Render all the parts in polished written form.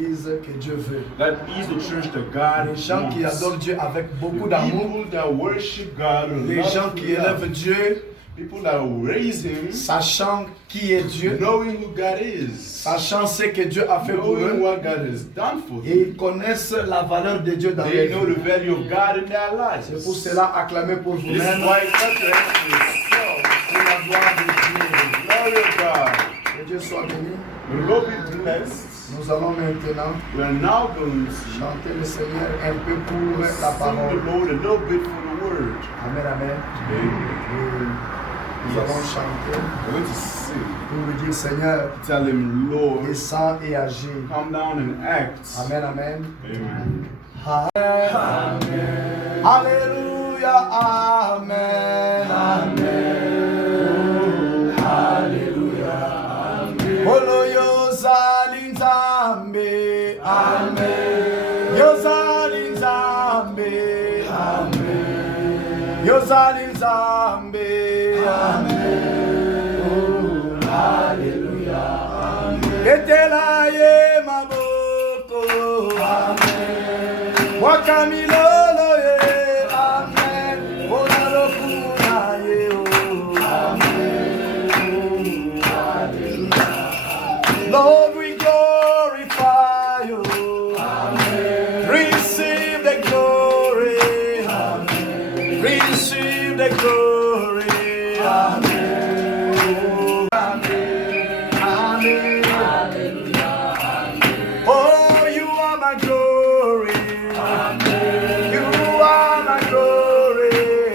l'église que Dieu veut. That is the church that God Les gens qui wants. adorent Dieu avec beaucoup The d'amour. people that worship God with Les gens qui élèvent Dieu, people that raise Him, sachant qui est Dieu, knowing who God is, sachant ce que Dieu a fait pour knowing eux, what God has done for et them. ils connaissent la valeur de Dieu dans leur They know vie. the value of God in their lives. C'est pour cela, acclamez pour This is vous-même, why it's not to yourself. pour la gloire de Dieu. Glory of God. Que Dieu soit béni. The Lord be blessed. Nous allons maintenant We are now going to sing chanter le Seigneur un peu pour la the parole. Lord a little bit for the word. Amen, amen. Amen. Nous allons chanter We're going to sing. pour lui dire Seigneur, Tell Him, Lord, descends et agis. come down and act. Amen, amen. Amen. Amen. Alléluia, amen. Amen. Alléluia, amen. Olo yozali nzambe, amen. Yozali nzambe, amen. Yozali nzambe, amen. Oh, Alléluia, amen. Etela ye maboko, amen. Wakamilolo ye, amen. Onalo kuna ye, oh, amen. Oh, Hallelujah. Lord, we glorify you. Amen. Receive the glory. Amen. Receive the glory. Amen. Oh, amen. Amen. Hallelujah. Amen. Oh, you are my glory. Amen. You are my glory.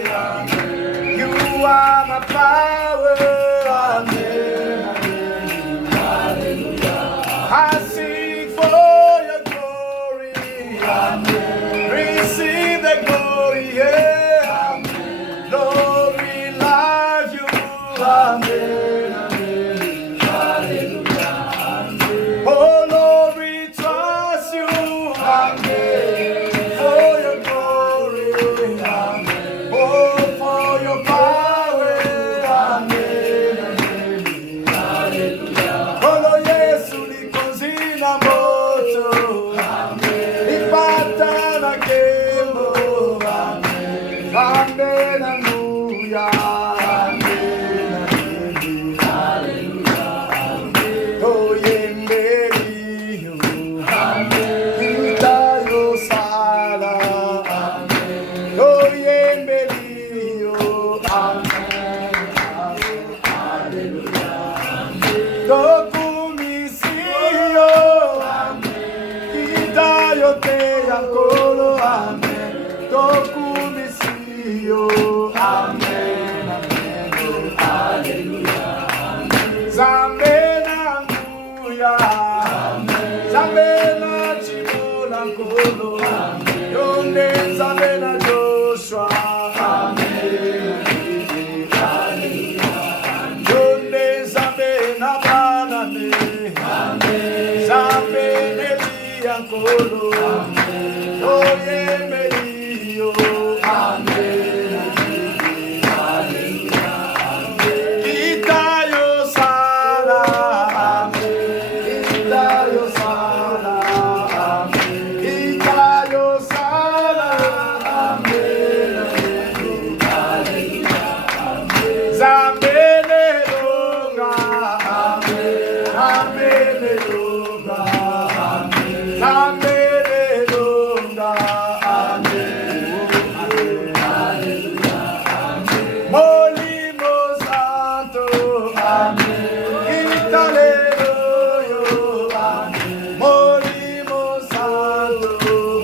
Amen. You are my power. Amen. Hallelujah. I sing for your glory. Amen. Receive the glory. Yeah. Amen. Lord, we love you. Amen. Amen. Hallelujah. Amen. Oh Lord, we trust you. Amen. For your glory. Amen. Oh, for your power. Amen. Amen. Hallelujah. Oh, Yesu likonzina moto. Amen. Lipata na kembo. Amen. Amen. Hallelujah. Amen. Amen. Hallelujah. Amen. Oh, yembeli. Amen. Itayo sala. Amen. Oh, yembeli. Amen. Hallelujah. Amen. Dokumisio. Amen. Itayo te yankolo. Amen. Dokumisio. Amen. Amen. Oh, hallelujah. Amen. Zambe na nguya. Amen. Zambe na chibola nkolo. Amen. Yonde zambe na Joshua. Amen. Hallelujah. Yonde zambe na banane. Amen. Zambe nelia nkolo. Amen. Oye melio. Amen. Hallelujah. Amen. Itayo sala. Amen. Itayo sala. Amen. Itayo sala. Amen. Hallelujah. Amen. Zambele longa. Amen. Zambele longa. Amen. Zambele longa. Amen. Hallelujah. Amen. Molimo santo. Amen. Italelo. Amen. Molimo santo.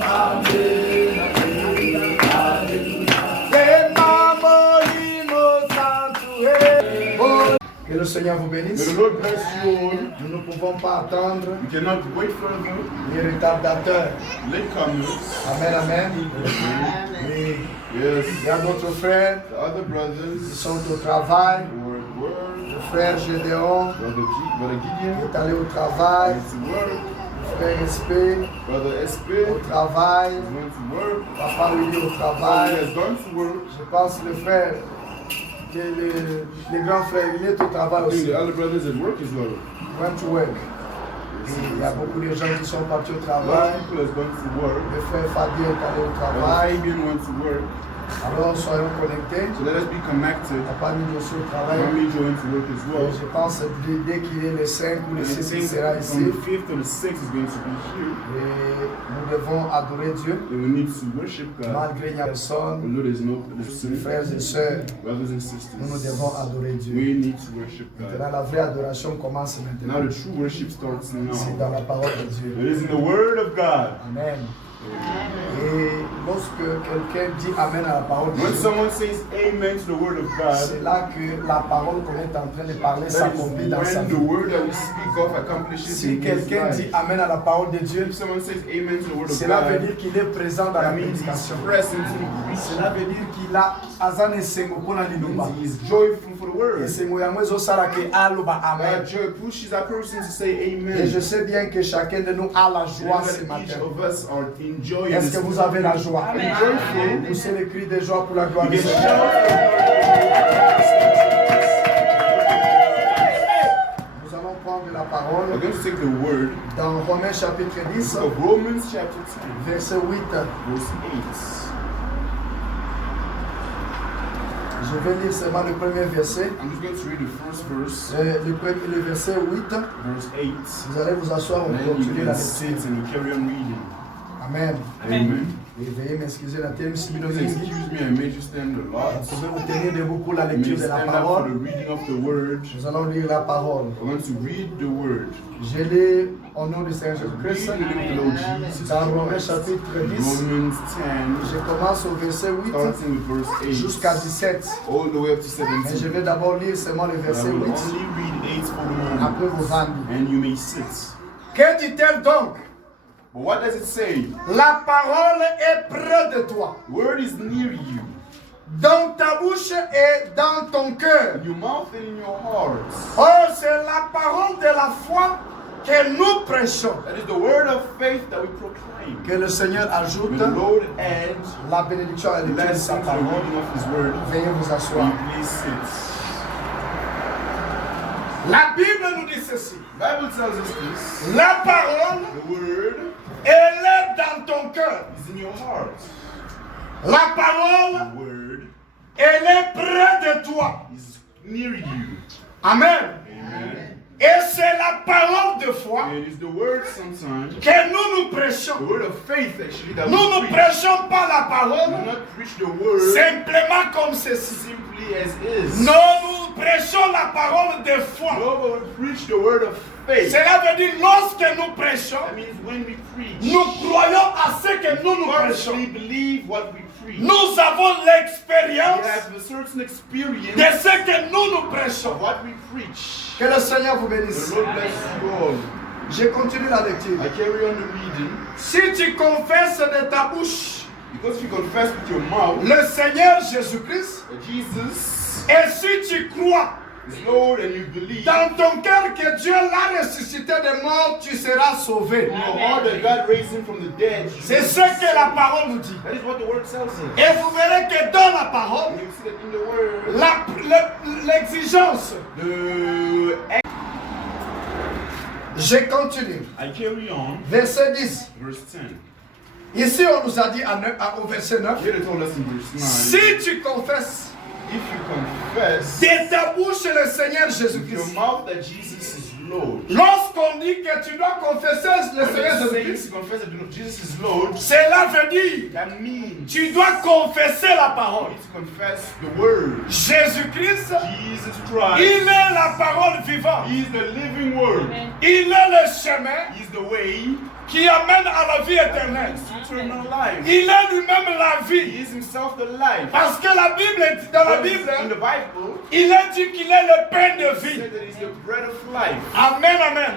Amen. Hallelujah. Tema molimo santo. Oh. Que le Seigneur vous May bénisse. the Lord bless you all. Nous ne pouvons pas attendre We cannot wait further. les retardateurs. Latecomers. Amen, amen. Oui. Yes. Il y a d'autres frères The other qui brothers sont au travail. were at work. Le frère Gédéon Brother Gideon est allé au travail. went to work. Le frère Espé Brother SP au travail. went to work. Papa lui au He travail. has gone to work. Je pense que le frère, les grands frères, il est au travail I think aussi. the other brothers at work as well. Went to work. Et il y a beaucoup de gens qui sont partis au A lot travail. of people has gone to work. Le frère Fadi est allé au travail. Fabian went to work. Alors soyons connectés. So let us be connected. Papa nous aussi au travail. Mommy went to work as Et well. je pense que dès qu'il est le 5 ou le And 6, it il seems sera from ici. the 5th or the 6th is going to be here. Et nous devons adorer Dieu. And we need to worship God. Malgré il n'y a personne, Although there's no mes person, frères et sœurs, brothers and nous sisters, devons adorer Dieu. we need to worship Maintenant, God. la vraie adoration commence Now maintenant. the true worship starts C'est now. dans la parole de Dieu. It is in the Word of God. Amen. Et lorsque quelqu'un dit Amen à la parole de When Dieu, someone says amen to the Word of God, c'est là que la parole qu'on est en train de parler that s'accomplit is dans sa when the vie. word that we speak of accomplishes Si in his quelqu'un dit life. Amen à la parole de Dieu, If someone says amen to the Word of cela veut God, dire qu'il est présent dans la that means he's prédication. present to the Cela veut dire qu'il a azan esengo mpona liloba. preaching. He is joyful for the Word. Esengo yango ezosala ke aloba Amen. That joy pushes that person to say amen. Et je sais bien que chacun de nous a la joie And ce that each matin. of us are enjoying Est-ce this. que vous avez la joie? Are you joyful? Poussez le cri de joie pour la gloire You de can Dieu. shout. Nous allons prendre la We're parole going to take the word dans Romains chapitre 10, of Romans chapter 10, verset 8. verse 8. Je vais lire seulement le premier verset. I'm just going to read the first verse, Le verset 8. verse 8. Vous allez vous asseoir, on And then you continue la can sit lecture. and we carry on reading. Amen. Amen. Et veuillez m'excuser la terme si Please excuse me, I made you stand a lot. Vous pouvez vous tenir debout pour la You lecture may de la stand up for the parole. reading of the word. Nous allons lire la parole. We're going to read the word. Je lis au nom du Seigneur Read Jésus-Christ. the name of the Lord Jesus Dans Romains Christ. chapitre 10, Romans 10, je commence au verset 8 starting with verse 8, jusqu'à 17. all the way up to Mais je 17. vais d'abord lire seulement le I verset will 8. only read 8 for the moment, Après vous en lire. and you may sit. Que dit-elle donc? But what does it say? La parole est près de toi, The word is near you, dans ta bouche et dans ton cœur. in your mouth and in your heart. Oh, c'est la parole de la foi que nous prêchons. That is the word of faith that we proclaim. Que le Seigneur May ajoute the Lord add la bénédiction à l'étude de sa blessings to the parole. reading of His word. Veuillez vous Will asseoir. you please sit? La Bible nous dit ceci. The Bible tells us this. La parole, The word elle est dans ton cœur. is in your heart. La parole, The word elle est près de toi. is near you. Amen. Amen. Et c'est la parole de foi It is the word sometimes, que nous the prêchons. word of faith actually, that Nous ne we preach. prêchons pas la We parole do not preach the word simplement comme ceci. simply as is. Non, nous prêchons la parole de foi. No, but we preach the word of faith. Cela veut dire lorsque nous prêchons, That means when we preach, nous croyons à ce que nous prêchons. we believe what we preach. Nous avons We l'expérience have a certain experience de ce que nous prêchons. of what we preach. Que le Seigneur vous The bénisse. Lord bless you all. Je continue la lecture. I carry on the reading. Si tu confesses de ta bouche Because if you confess with your mouth le Seigneur Jésus-Christ, that Jesus et si tu crois is Lord and you believe dans ton cœur que Dieu l'a ressuscité des morts, tu seras sauvé. in your heart that God raised him from the dead, you C'est will ce be que saved. la parole nous dit. That is what the word tells us. Et vous verrez que dans la parole, And you see that in the word, l'exigence. the Je continue. I carry on, Verset 10. verse 10. Ici, on nous a dit au verset 9. Here they told us in verse 9, Si tu confesses if you confess de ta bouche le Seigneur with your Jésus-Christ. mouth that Jesus is Lord, Lorsqu'on dit que tu dois confesser le Seigneur when it Jésus-Christ, says to confess that Jesus is Lord, cela veut dire that means tu dois confesser la you parole. need to confess the word. Jésus-Christ, Jesus Christ, il est la parole vivante. He is the living word. Il est le chemin He is the way qui amène à la vie éternelle. to eternal life. Il est lui-même la vie. He is himself the life. Parce que la Bible, dans la Bible, In the Bible, il est dit qu'il est le pain de it vie. said that He is the bread of life. Amen, amen.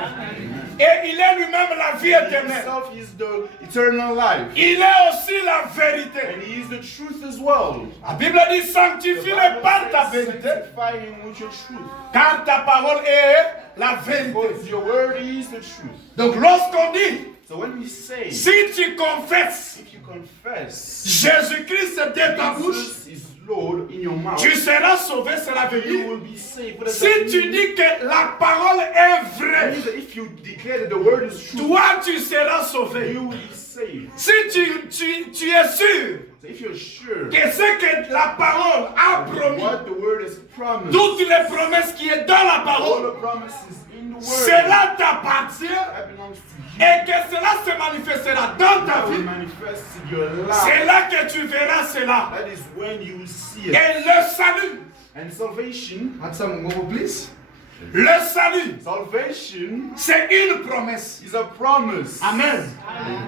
Et il est lui-même la vie He éternelle. himself is the eternal life. Il est aussi la vérité. And He is the truth as well. La Bible dit The sanctifie-le par ta says, vérité, sanctify Him with your truth. car ta parole est la vérité. Because your word is the truth. Donc lorsqu'on dit, So when we say, si tu confesses if you confess Jésus-Christ de ta bouche, Jesus is Lord in your mouth, tu seras sauvé, cela veut you dire. will be saved. What does Si that tu mean? dis que la parole est It vraie, means that if you declare that the word is true, toi tu seras sauvé. you will be saved. Si tu es sûr So if you're sure que ce que la parole a promis, what the word has promised, toutes les promesses qui sont dans la all parole, the promises in the word, cela t'appartient that belongs to you. et que cela se manifestera dans ta That will vie. manifest in your life. C'est là que tu verras cela. That is when you will see it. Et le salut, And salvation, please. Le salut, salvation c'est une promesse. is a promise. Amen.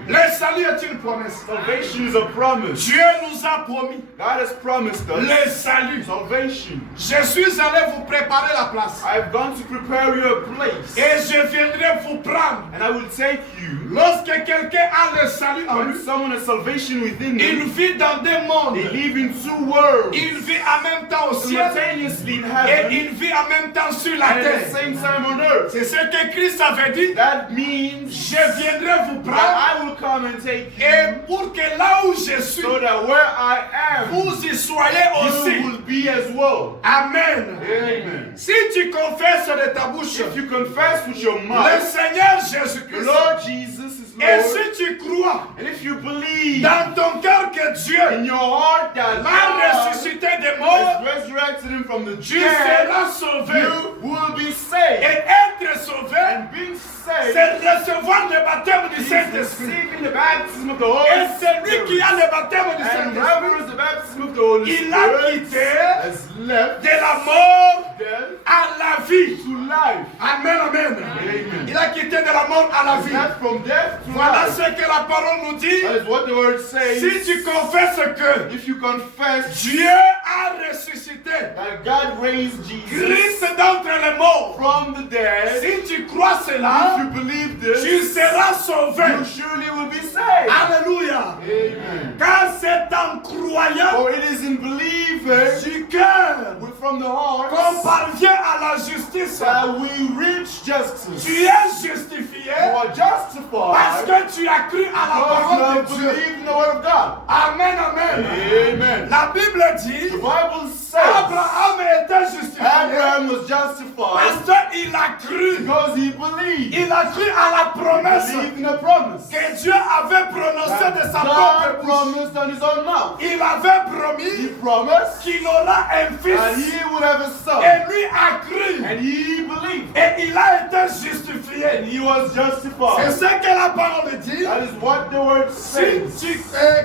Le salut est une promesse. Salvation is a promise. Dieu nous a promis God has promised us le salut. salvation. Je suis allé vous préparer la place. I've gone to prepare you a place, Et je viendrai vous prendre. and I will take you. Lorsque quelqu'un a le salut en When lui, someone has salvation within il them, vit dans des mondes. they live in two worlds, Il vit en même temps au ciel simultaneously in et heaven il vit en même temps sur la and at the terre. same time on earth. C'est ce que Christ avait dit. That means Je viendrai vous that prendre I will come and take et you, pour que là où je suis, so that where I am, vous y soyez you aussi. will be as well. Amen. Amen. Si tu confesses de ta bouche If you confess with your le mouth, Seigneur the Jésus-Christ, Lord Jesus is et Lord, si tu crois and if you believe dans ton cœur que Dieu in your heart that l'a God ressuscité des morts, has resurrected him from the tu dead, seras sauvé. you will be saved. Et être sauvé, And being saved c'est recevoir le baptême du is Saint-Esprit. receiving the baptism of the Holy Et celui qui Spirit. a le baptême du And Saint-Esprit, whoever is the baptism of the Holy il a Spirit quitté has left de la mort death à la vie. to life. Amen, amen. Amen. Il a quitté de la mort à la Has vie. left from death to Voilà life. ce que la parole nous dit. That is what the word says. Si tu confesses que If you confess Dieu a ressuscité that God raised Jesus Christ d'entre les morts, from the dead, si tu crois if cela, you believe tu this, seras sauvé. you surely will be saved. Alléluia. Amen. Car c'est en croyant For it is in believing du cœur from the heart qu'on parvient à la justice. that we reach justice. Tu es justifié You are parce justified que tu as cru à la because you parole have de Dieu. believed in the word of God. Amen, amen. Amen. La Bible dit, The Bible says Abraham était justifié Abraham was justified parce qu'il a cru. because he believed. Il a cru à la promesse Believed in a promise que Dieu avait prononcée de sa God propre bouche. promised on his own mouth. Il avait He promis promised qu'il aura un that fils. he would have a son. Et lui a cru. And he believed. Et il a été And justifié. he was C'est justified. ce que la parole dit. That is what the word says.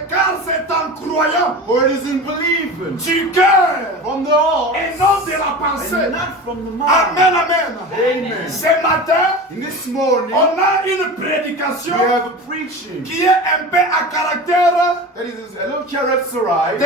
Car c'est en croyant For it is in believing du cœur from the heart et non de la pensée. and not from the mind. Amen, amen. Amen. Ce matin, In this morning, on a une we prédication have a preaching qui est un peu à caractère that is a little characterized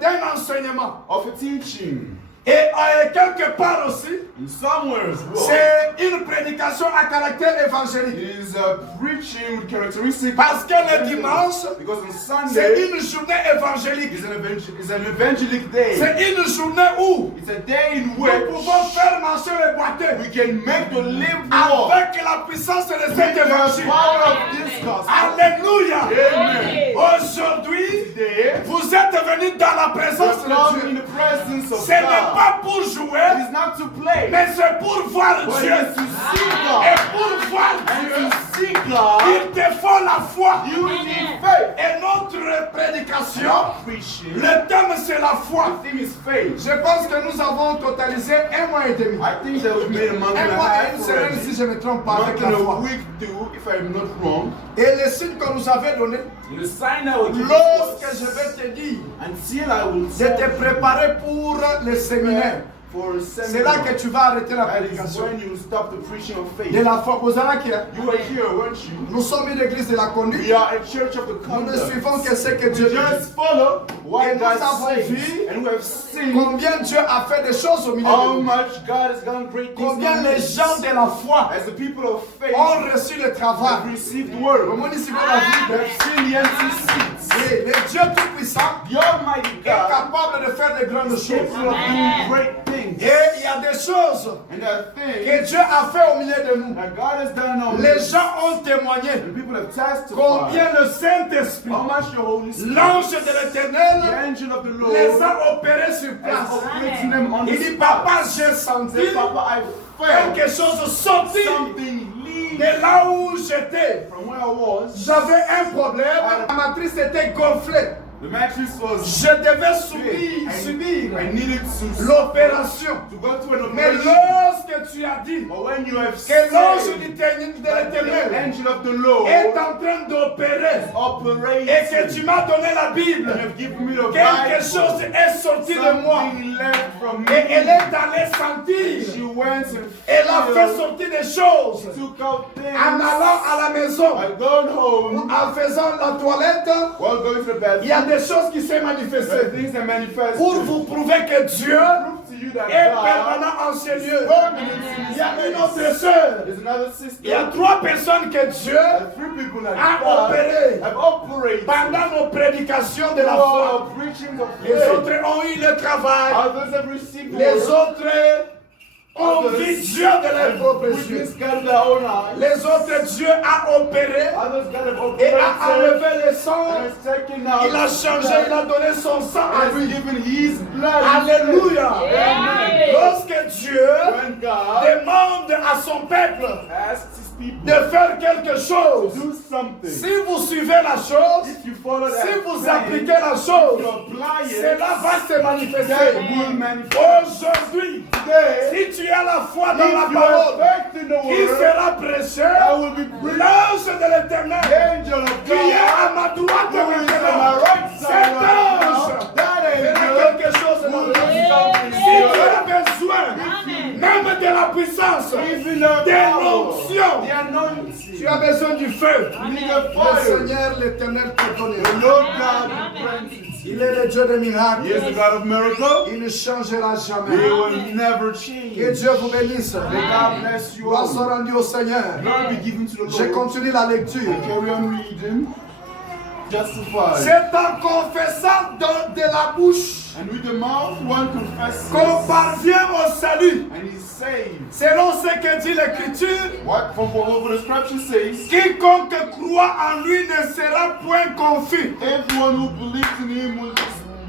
d'un enseignement. of a teaching. Et quelque part aussi, In somewhere as well, c'est une prédication à caractère it évangélique. is a preaching with characteristics. Parce que le dimanche, Because on c'est Sunday une journée évangélique. is an evangelic day. C'est une journée où It's a day in nous which pouvons faire marcher les boiteux we can make the live walk avec la puissance de with cet the évangile. power of this gospel. Alléluia. Amen. Aujourd'hui, Today, vous êtes venus dans la we présence are de come Dieu. in the presence of Ce n'est God. pas pour It jouer, is not to play, mais c'est pour voir but Dieu. it is to see Et God. pour voir And Dieu, to see God, il te faut la foi. you need faith. Et notre prédication, Preaching, le thème c'est la foi. the thing is faith. Je pense que nous avons totalisé 1 mois et demi. I think that we've made a month and 1 a mois et une half semaine already. si je ne me trompe pas avec Month la and a foi. week too, if I'm not wrong. Et le signe que nous avez donné, The sign I will give lorsque us je vais te dire until I will de te préparer pour le séminaire, for a c'est là seminar. que tu vas arrêter la That is prédication. when you stop the preaching of faith. De la foi, vous avez qui est? You were here, weren't you? Nous sommes une église de la We conduite. are a church of the Nous ne conduct. suivons que ce que We Dieu dit. just follow what Et nous God avons says. vu And we have seen Combien Dieu a fait des choses au milieu how de nous. much God has done great things. Combien in les us. gens de la foi As the people of faith ont reçu le travail. have received the word. Comment ici dans la They Bible? have seen the empty seats. Et le Dieu Tout-Puissant The Almighty est God capable de faire de grandes is choses. capable of doing great things. things. Et il y a des choses And there are things que Dieu a fait au milieu de nous. that God has done on Les us. gens ont témoigné And people have testified combien le Saint-Esprit, how much the Holy Spirit, l'ange de the l'Éternel, angel of the les Lord, a opérés sur has place. operated them on Il the dit, spot. papa, j'ai senti Say, Papa, I felt quelque chose sortir something leave de là où j'étais. from where I was. J'avais un problème, ma matrice était gonflée. The mattress was Je devais big. subir I needed to l'opération. go to an Mais operation. lorsque tu as dit But when you have que said l'ange that de the l'Éternel angel of the Lord est en train d'opérer operates et que tu m'as donné la Bible, and have given me the quelque Bible, chose est sorti de moi something left from et elle me. est allée sentir. She went and Elle a fait felt, sortir des choses took out en things. allant à la maison, I gone home en faisant la toilette. while going to the Il y a bathroom. des choses qui s'est There are manifestées things that manifest pour to vous prouver que Dieu prove to you that est God permanent en ces lieux. permanent in Il this y a une place. autre sœur. There's another Il y a sister. 3 personnes que Dieu And 3 people that a God opéré have operated pendant nos prédications de la through foi. our preaching of Les faith. autres ont eu le travail. Others have received Les word. autres ont vu Dieu de leurs propres yeux. Witness God with their own eyes. Les autres, Dieu a opéré Others God have et a operated enlevé le and sang. has taken out. Il a changé, il a donné son sang à has lui. given his blood. Alléluia. Amen. Lorsque Dieu When God demande à son peuple asks his people de faire quelque chose, to do something, si vous suivez la chose, if you follow that si vous thing, appliquez la chose, you apply it, cela va se that manifester. will manifest. Aujourd'hui, Today, si tu as la foi dans la if you parole have faith in the qui word, sera prêché, I will be preached. l'ange de The l'Éternel angel of qui est à God, ma droite who is on my maintenant, right cet side right ange now, that fera angel quelque chose dans will ta do vie. something Si tu good. as besoin même de la puissance, Even the des power, notions, the anointing, tu as besoin du feu. you need the Le fire. Seigneur l'Éternel te The donnera. Lord God will grant it. Il est le Dieu des miracles. He is the God of miracles. Il ne changera He jamais. will never Que change. Dieu vous bénisse. May God bless you Gloire soit all. rendue au Seigneur. Glory be given to the Je Lord. continue la lecture. Carry on reading. Justified. C'est en confessant de la bouche And with the mouth one confesses qu'on parvient au salut. and is saved. Selon ce que dit l'Écriture, What from what the scripture says, quiconque croit en lui ne sera point confus. everyone who believes in him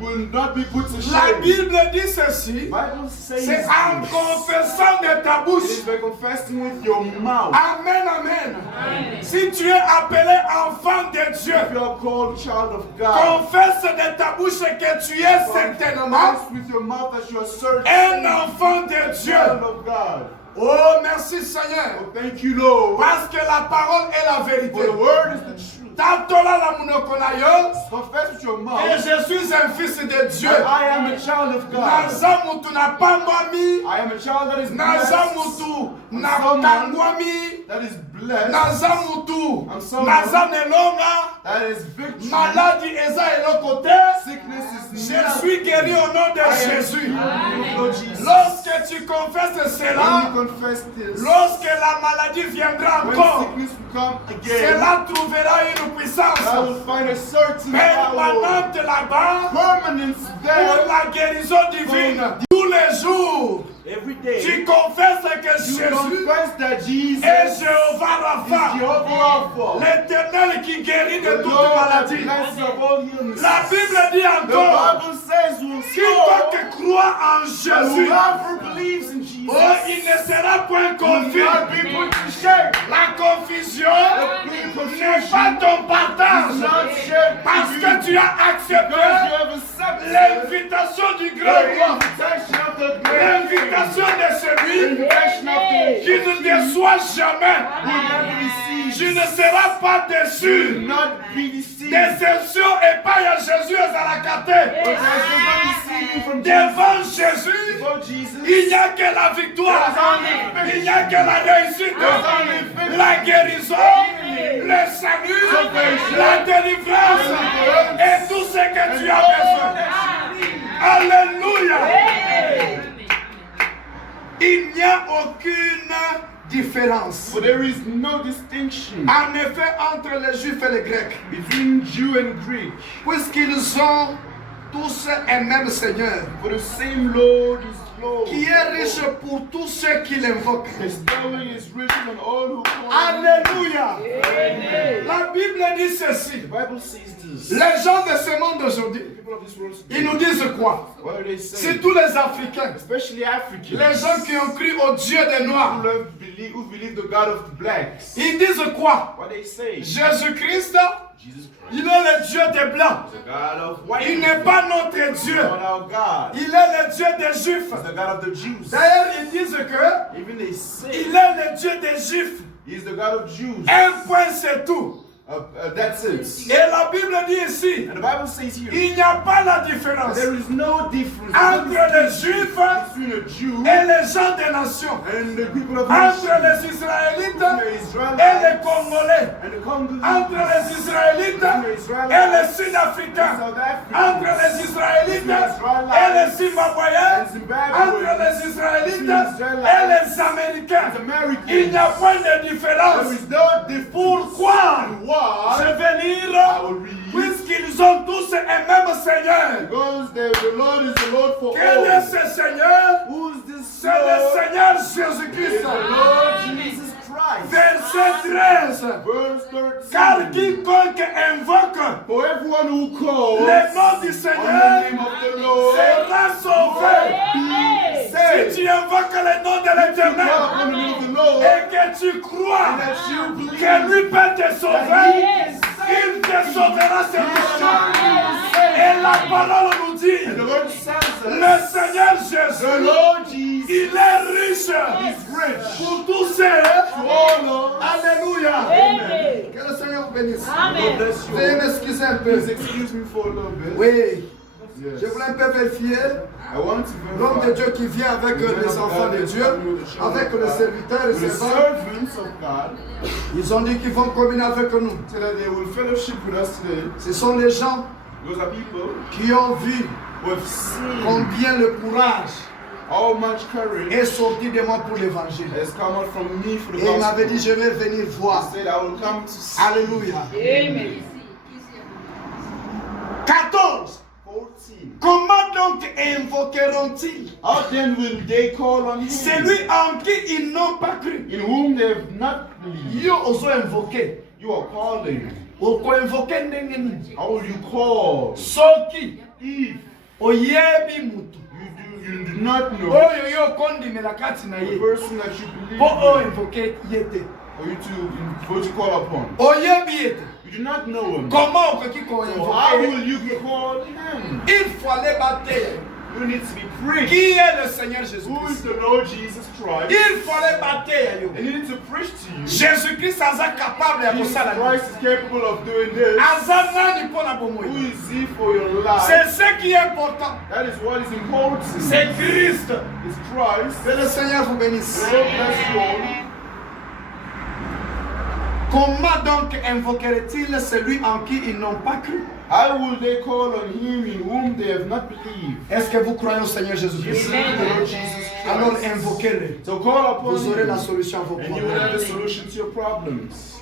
will not be put to La shame. Bible dit ceci. Bible says C'est en this. confessant de ta It bouche. is by confessing with your mouth. Amen, amen. Si tu es appelé enfant de Dieu, If you are called child of God, confesse de ta bouche que tu es certainement confess with your mouth that you are certain un enfant de Dieu. child of God. Oh, merci Seigneur. Oh, thank you, Lord. Parce que la parole est la For vérité. the word is the truth. Tatola la munokonayo. Confess with your Et mouth je suis un fils de Dieu. that I am a child of God. Naza mutu na pambwami. I am a child that is Naza blessed. mutu na kangwami. That is blessed. Naza mutu. I'm someone Naza nelonga. that is victory. Maladie eza eloko te. Sickness is Je not. suis guéri au nom de I am Jésus. healed, Lord Jesus. Lorsque tu confesses When cela, you confess this, lorsque la maladie viendra when encore, sickness will come again, cela trouvera une puissance I will find a certain power, permanente là-bas permanence pour there la guérison divine. Tous les jours, every day. tu confesses que You Jésus confess that Jesus est is Jéhovah Rapha, Jehovah Rapha, l'Éternel qui guérit de the toute Lord that maladie. blesses of all illness. La Bible dit The encore, Bible says will quiconque croit en Jésus, whoever believes in Jesus oh, il ne sera point will confus. not be put to shame. La confusion The n'est confusion pas ton is partage not shared parce with que you tu as because you accepté have accepted l'invitation du the grand roi, invitation of the great l'invitation de the celui invitation of the qui ne déçoit jamais. will never receive. Tu ne seras pas Do déçu. not be deceived. Déception et pas à Jésus à la carte. But I do not receive you from Devant Jesus. Jésus, Before Jesus, il n'y a que la victoire, il n'y a que la réussite, la guérison, le salut, la délivrance et tout ce que tu as besoin. Alléluia. Il n'y a aucune différence. for there is no distinction En effet, entre les Juifs et les Grecs, between Jew and Greek. puisqu'ils ont tous un même Seigneur. For the same Lord is clothes. qui est riche pour tous ceux qui l'invoquent. His belly is rich on all who call him. Alléluia. La Bible dit ceci. The Bible says this. Les gens de ce monde aujourd'hui, People of this world ils today, nous disent quoi? what do they say? C'est tous les Africains, Especially Africans. les gens qui ont cru au Dieu des Noirs. who believe the God of the blacks. Ils disent quoi? What they say? Jésus-Christ, Jesus Christ il est le Dieu des Blancs. is the God of white. Il n'est pas notre Dieu. Not our God. Il est le Dieu des Juifs. He's the God of the Jews. D'ailleurs, ils disent que Even they say il est le Dieu des Juifs. he's the God of Jews. Un point, c'est tout. That's it. Et la Bible dit ici, And the Bible says here, il n'y a pas la différence there is no difference entre les Juifs between a Jew et les gens des nations, and the people of entre nations, les Israélites the et les Israelites Congolais, and the Congolese, entre les Israélites et les Sud-Africains, South entre Africans, les Israélites et les Zimbabwéens, entre les Israélites et les Américains. Il n'y a point de différence. there is no difference. Pourquoi? Je Why? vais lire, puisqu'ils ont tous un même Seigneur. Because the Lord is the Lord for Quel est all. ce Seigneur? Who's this C'est le Lord? Seigneur It's Jésus-Christ. the Lord Jesus Christ. Verset 13. Verse Car 13. quiconque invoque For everyone who calls le nom du on the Seigneur name of the Lord sera sauvé. be saved. Si tu invoques le nom de Call l'Éternel upon the name of the Lord et que tu crois and that you believe que lui peut te sauver, il te sauvera certainement. Et la parole nous dit, and the Lord says le that Seigneur the Jésus, Lord Jesus il est riche is rich pour tous ceux. to all of us. Alléluia. Amen. Que le Seigneur vous bénisse. God Amen. bless you. Veuillez m'excuser un peu. Please excuse me for a little bit. Oui, Yes. je voulais un peu vérifier I want to l'homme de verify Dieu qui vient avec les enfants de Dieu, avec les serviteurs et with the servants. servants of God, Ils ont dit qu'ils vont communier avec nous. so that they will fellowship with us today. Ce sont les gens Those are people qui ont vu who have seen combien le courage how much courage est sorti de moi pour l'évangile. has come out from me for the Et il m'avait gospel. dit, je vais venir He voir. said, I will come to see. Alléluia. Amen. 14. 14. Comment donc invoqueront-ils How then will they call on him? celui en qui ils n'ont pas cru? In whom they have not believed. Yo oso invoquer. You are calling. Oko invoquer ndenge nini? How will you call? Soki If oyebi mutu. you do not know Oyo yo kondimela kati na the ye. person that you believe Po o in, invoquer yete. for you to call upon. Oyebi yete. You do not know him. Comment okoki ko So how invoquer? will you call him? Il fallait battre. You need to be preached. Qui est le Seigneur Who is Jésus-Christ? the Lord Jesus Christ? Il fallait battre yo. And you need to preach to you. Jésus-Christ aza capable ya Jesus kosala. Christ is capable of doing this. Aza nani mpona Who bomoi? is he for your life? C'est ce qui est important. That is what is important. C'est Christ. It's Christ. Que le Seigneur vous bénisse. The Lord bless you all. Comment donc invoqueraient-ils celui en qui ils n'ont pas cru? How will they call on him in whom they have not believed? Est-ce que vous croyez au Seigneur Jésus-Christ? The Lord Jesus Alors Christ. invoquez-le. So call upon Vous aurez la him, solution à vos and you will have a problèmes. solution to your problems.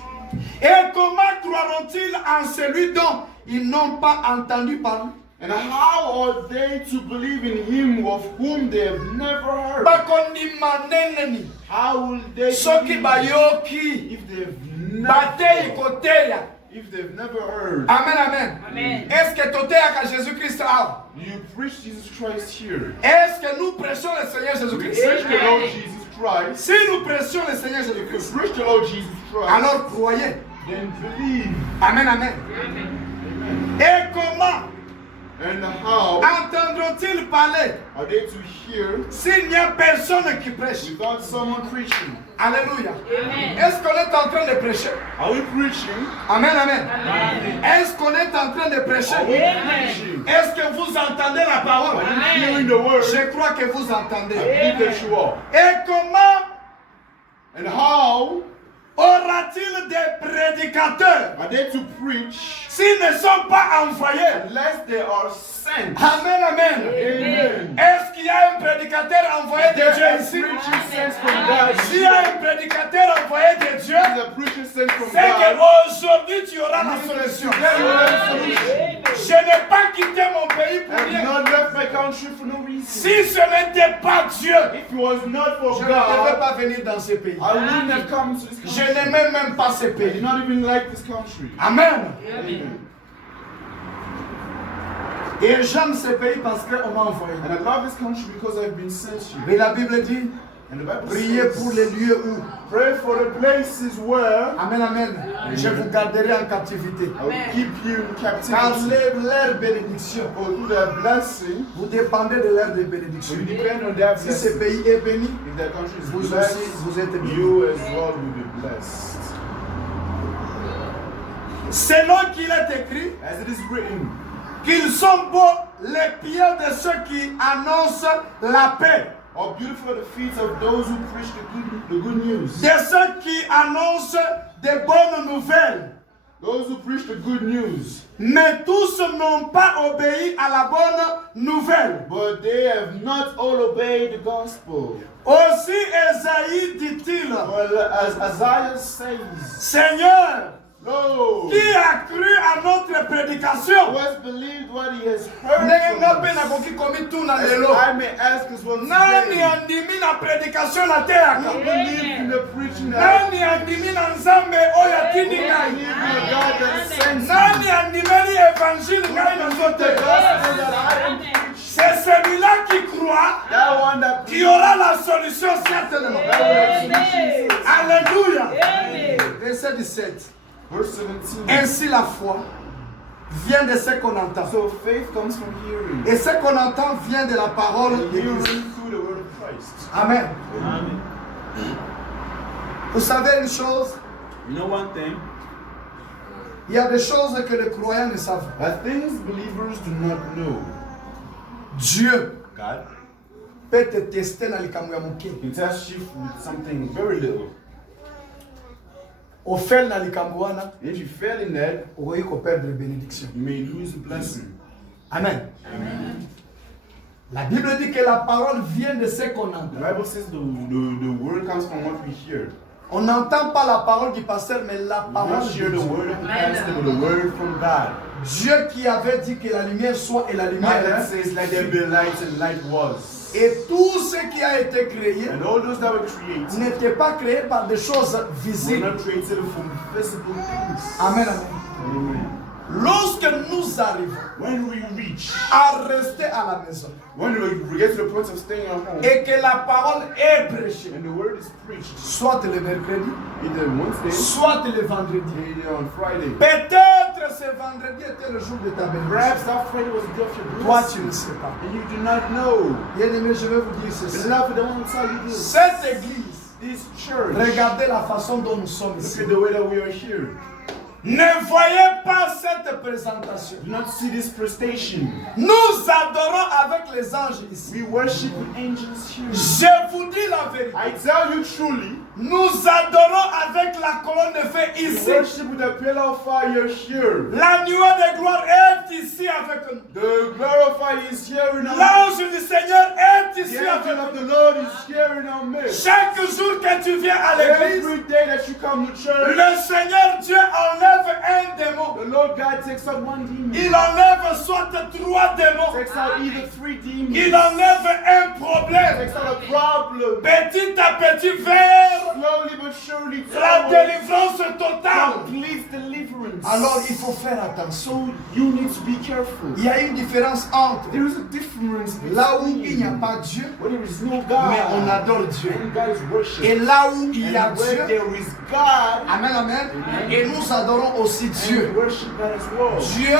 Et comment croiront-ils en celui dont ils n'ont pas entendu parler? And how are they to believe in him of whom they have never heard? Bakondima nini? How will they Soki believe bayoki. if they've Batei never, koteya. if they've never heard? Amen, amen. Amen. Est-ce que toteya ka Jésus-Christ a? You preach Jesus Christ here. Est-ce que nous prêchons le Seigneur You Jésus-Christ? preach the Lord Jesus Christ. Si nous prêchons le Seigneur If you Jésus-Christ, preach the Lord Jesus Christ, alors croyez. then believe. Amen, amen. Amen. Et comment And how entendront-ils parler are they to hear s'il n'y a personne qui prêche? without someone preaching? Alléluia. Amen. Est-ce qu'on est en train de prêcher? Are we preaching? Amen, amen. Amen. Est-ce qu'on est en train de Are we prêcher? preaching? Est-ce que vous entendez la parole? Are you hearing the word? Je crois que vous I entendez. believe that you are. Et comment And how aura-t-il des prédicateurs are they to preach s'ils ne sont pas envoyés? unless they are sent? Amen, amen. Amen. Est-ce qu'il y a un prédicateur envoyé de There Dieu are ici? preachers sent from God. S'il y a un prédicateur envoyé de Dieu, There is a preacher sent from c'est God. qu'aujourd'hui tu auras la solution. There you have a solution. Je n'ai pas quitté mon pays pour I have rien. not left my country for no reason. Si ce n'était pas Dieu, If it was not for Je ne devais God, pas venir dans ce pays. I wouldn't have come to this Je country. n'aimais même pas ce I pays. did not even like this country. Amen. Amen. Et j'aime ce pays parce qu'on m'a envoyé. And I love this country because I've been sent here. Mais la Bible dit, And the Bible priez says, pour les lieux où. pray for the places where Amen, amen. Je vous garderai en captivité. I will keep you in Car captivity. leur bénédiction, For through their blessing, vous dépendez de leur bénédiction. you depend on their Si ce blessing. pays est béni, If their country is vous aussi, blessed, vous êtes bénis. you as well will be blessed. Selon qu'il est écrit, As it is written, qu'ils sont beaux les pieds de ceux qui annoncent la paix, how beautiful are the feet of those who preach the good news. de ceux qui annoncent de bonnes nouvelles. Those who preach the good news. Mais tous n'ont pas obéi à la bonne nouvelle. But they have not all obeyed the gospel. Aussi Esaïe dit-il, Well, as Isaiah says, Seigneur, no, qui a cru à notre prédication? who has believed what he has heard Ndenge nga from mpe us? nakoki komituna As lelo. I may ask as well Nani today, andimi na prédication na teaka? who believe in the preaching that Nani andimi na nzambe oyo atindi believe ngai? in the God that sends me? Nani andimeli évangile ngai The nazote? gospel that I am preaching. C'est celui-là qui croit That one that qui aura la solution certainement. that will have solutions. Alléluia. Verset 17. Verse 17. Ainsi la foi vient de ce qu'on entend. So faith comes from hearing. Et ce qu'on entend vient de la parole And de hearing Christ. through the word of Christ. Amen. Vous savez une chose, You know one thing? il y a des choses que les croyants ne savent pas. Things believers do not know. Dieu God peut te tester na likambo ya moke. can test you with something very little. Ofel na likambo wana, If you fail in that, okoki koperdre bénédiction. you may lose a blessing. Amen. La Bible dit que la parole vient de ce qu'on The entend. Bible says the word comes from what we hear. On n'entend pas la parole du pasteur, mais la We parole don't de hear the Dieu. word of the pastor, but the word from God. Dieu qui avait dit que la lumière soit et la God lumière that est. says, let there be light, and light was. Et tout ce qui a été créé And all those that were created n'était pas créé par des choses were visibles. not created from visible things. Amen, amen. Amen. Lorsque nous arrivons When we reach, à rester à la maison when we get to the point of staying at home, et que la parole est prêchée, and the word is preached, soit le mercredi, either Wednesday, soit le vendredi. either on Friday. Peut-être ce vendredi était le jour de ta bénédiction. Perhaps that Friday was the day of your Toi, blessing, tu ne sais pas. and you do not know. Bien-aimé, je vais vous dire ceci. Beloved, I want to tell you this. Cette église, This church, regardez la façon dont nous sommes look ici. at the way that we are here. Ne voyez pas cette présentation. Do not see this prestation. Nous adorons avec les anges ici. We worship with angels here. Je vous dis la vérité. I tell you truly, Nous adorons avec la colonne de feu we ici. worship with a pillar of fire here. La nuée de gloire est ici avec nous. The glorified is here in our midst. L'ange du Seigneur est The ici angel avec of nous. the Lord is here in our midst. Chaque jour que tu viens à l'église, Every day that you come to church, le Seigneur Dieu enlève un démon. the Lord God takes out one demon. Il enlève soit 3 démons. Takes out either 3 demons. Il enlève un problème. Takes out a problem. Petit à petit vers Slowly but surely, la délivrance totale. complete deliverance. Alors il faut faire attention. You need to be careful. Il y a une différence entre There is a difference là où il n'y a pas Dieu, when there is no mais on God adore Dieu. and God is worshipped. Et là où il y a And where Dieu, there is God, amen, amen, et nous adorons aussi and Dieu. we worship God as well. Dieu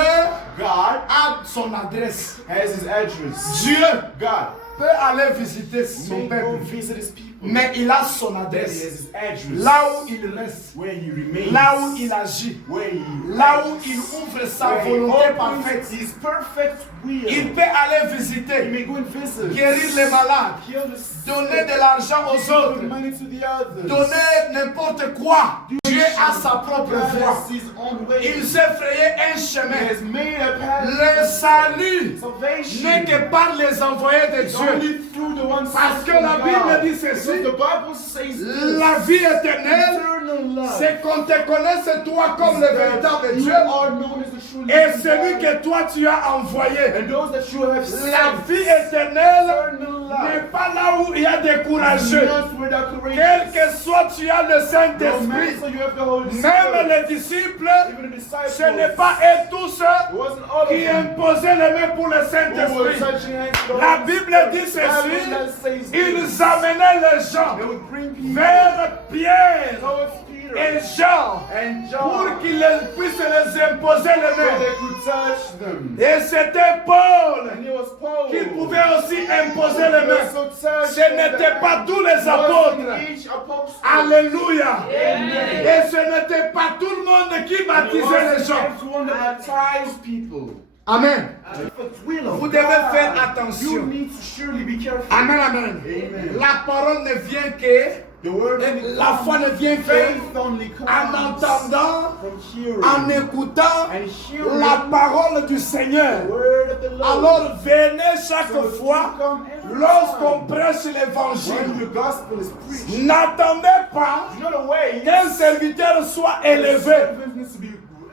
God a son adresse. has his address. Dieu God peut aller visiter son may go peuple, visit his people. mais il a son That he has adresse. his address. Là où il reste, Where he remains. là où il agit, Where he là où acts. il ouvre sa Where he volonté opens parfaite. his perfect will. Il peut aller He visiter, may go and visit. guérir les malades, Heal the sick. donner de l'argent aux Give autres, money to the others. donner n'importe quoi. Dieu a sa propre God voie. has his own way. Il s'est frayé un He chemin. has made a path. Le salut Salvation n'est que par les envoyés de is Dieu. only through the one Parce sent que from la God. Bible dit Because ceci, the Bible says this. la vie éternelle eternal love. C'est qu'on te connaisse toi comme le véritable You Dieu are known as the true et living celui God. que toi tu as envoyé. And those that you have sent. La vie éternelle Eternal n'est love. pas là où il y a des courageux. Not without courageous. Quel que soit tu as le No Saint-Esprit, matter so you have the Holy même Spirit. les disciples, Even the disciples. ce n'est pas eux tous It wasn't all of qui them imposaient les mains pour le who were Saint-Esprit. touching hands with the La Holy Bible Spirit. dit The ceci, Bible that says ils this. amenaient les gens They would bring people vers Pierre towards Peter et Jean and pour John qu'ils puissent les imposer les so mains. they could touch them. Et c'était Paul And it was Paul qui pouvait aussi imposer les mains. also touched Ce n'était pas tous les apôtres. each apostle. Alléluia. Amen. Et ce n'était pas tout le monde qui baptisait les gens. Everyone that baptized people. Amen. But will of Vous devez God, faire you attention. need to surely be careful. Amen, amen. Amen. La parole ne vient que, The word la foi ne vient que faith only comes en entendant, from hearing en écoutant and hearing la parole du Seigneur. the word of the Lord. Alors venez chaque So fois, you come every lorsqu'on time. prêche When l'évangile, the gospel is preached, n'attendez pas you know the way qu'un serviteur soit élevé service needs to be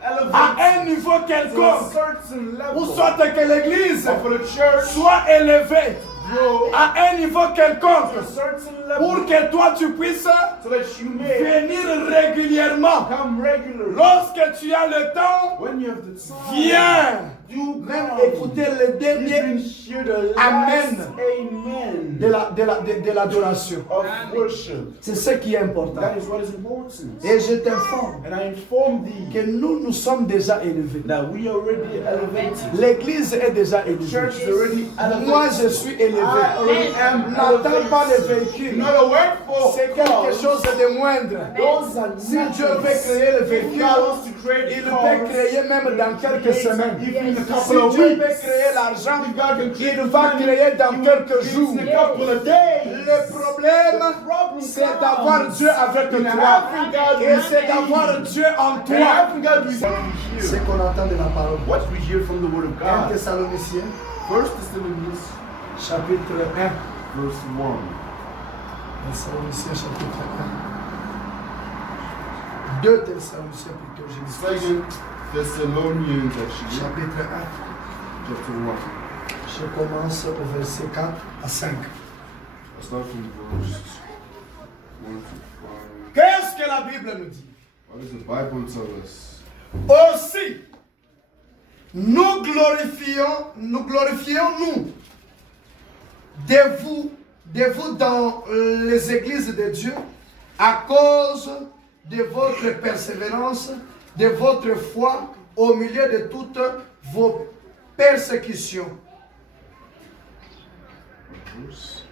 elevated à un niveau to a quelconque, certain level. ou soit que l'église Or for the church soit élevée grow à un niveau to quelconque, a certain pour level que toi tu puisses so that you may venir régulièrement. come regularly. Lorsque tu as le temps, When you have the time, viens. you Même come. écouter le dernier Even hear the Amen. last amen de l'adoration. of worship. C'est ce qui est important. That is what is important. Et je t'informe And I inform thee que nous sommes déjà élevés. that we are already elevated. L'église est déjà élevée. Church is already elevated. Moi, je suis élevé. I already am N'attends pas les elevated. véhicules. Not a word for C'est quelque chose de moindre. Those are Si Dieu veut créer le If véhicule, God wants to create il cars, peut créer même dans quelques semaines. even in a Si couple of Dieu weeks, veut créer l'argent, if God can create il va créer dans quelques jours. in a couple of days. Le problème, c'est d'avoir Dieu avec toi. Et c'est d'avoir Dieu en And toi. having God with C'est you. qu'on entend de la parole. What we hear from the Word of 1 God. Thessaloniciens, First Thessalonians, chapitre 1. verse 1. Thessaloniciens, chapitre 1. 2 Thessaloniciens plutôt, j'ai dit. Second Thessalonians, actually, Chapitre 1. chapter 1. Je commence au verset 4 à 5. I'll start from verse 1 to 5. Qu'est-ce que la Bible nous dit? What does the Bible tell us? Aussi, nous glorifions nous de vous dans les églises de Dieu à cause de votre persévérance, de votre foi au milieu de toutes vos persécutions. Verse,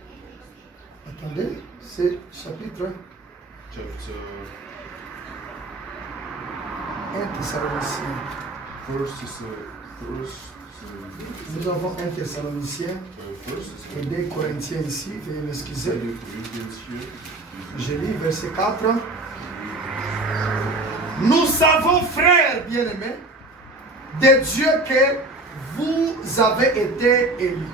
Attendez, c'est chapitre chapter 1 Thessaloniciens. First Nous avons 1 Thessaloniciens et 2 Corinthiens ici, veuillez m'excuser. Corinthians here. Je lis verset 4. Nous savons, frères bien-aimés, de Dieu que vous avez été élus.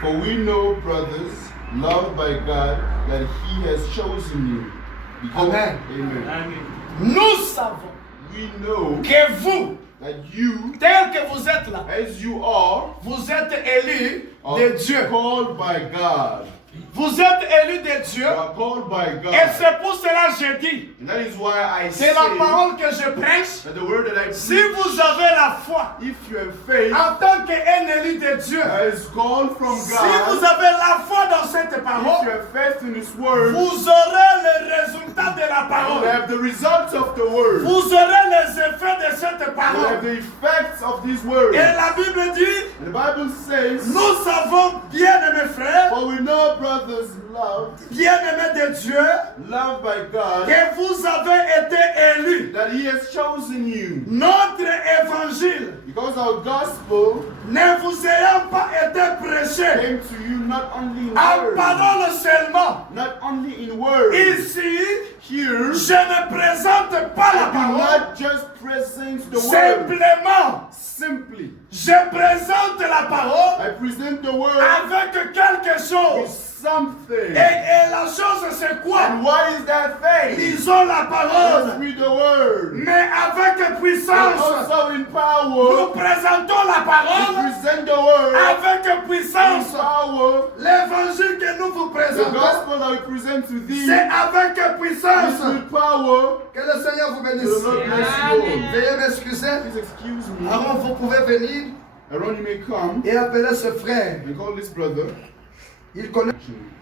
For we know, brothers, loved by God, that He has chosen you. Amen. Amen. Nous savons We know que vous, that you, tel que vous êtes là, as you are, vous êtes élus are de Dieu. called by God. Vous êtes élus de Dieu. You are called by God. Et c'est pour cela que je dis, And that is why I say c'est la parole que je prêche. that the word that I preach, Si vous avez la foi if you have faith, en tant qu'un élu de Dieu, that is called from si God, vous avez la foi dans cette if you parole, have faith in His word, vous aurez le résultat de la you parole. have the results of the word. Vous aurez les effets de cette You have parole. the effects of these words. Et la Bible dit, And the Bible says, nous savons, bien-aimés frères, for we know, brothers, loved bien-aimés de Dieu, by God, que vous avez été élus. that He has chosen you. Notre évangile Because our gospel ne vous ayant pas été prêché came to you not only in en word, parole seulement. not only in word. Ici, Here, je ne présente pas la I do parole, not just present the word. simplement, Simply, je présente la parole I present the word avec quelque chose something. Et la chose c'est quoi? And what is that thing? Lisons la Let's parole. read the word. Mais avec But puissance, also in nous power, présentons la we parole present the word avec in puissance. power. L'évangile que nous vous The présentons, gospel that we present to thee c'est avec is puissance. with power. Que le Seigneur vous The bénisse. Lord bless you. Veuillez m'excuser. Please excuse me. Aaron, vous pouvez venir Aaron, you may come et appeler ce frère. and call this brother. Il connaît.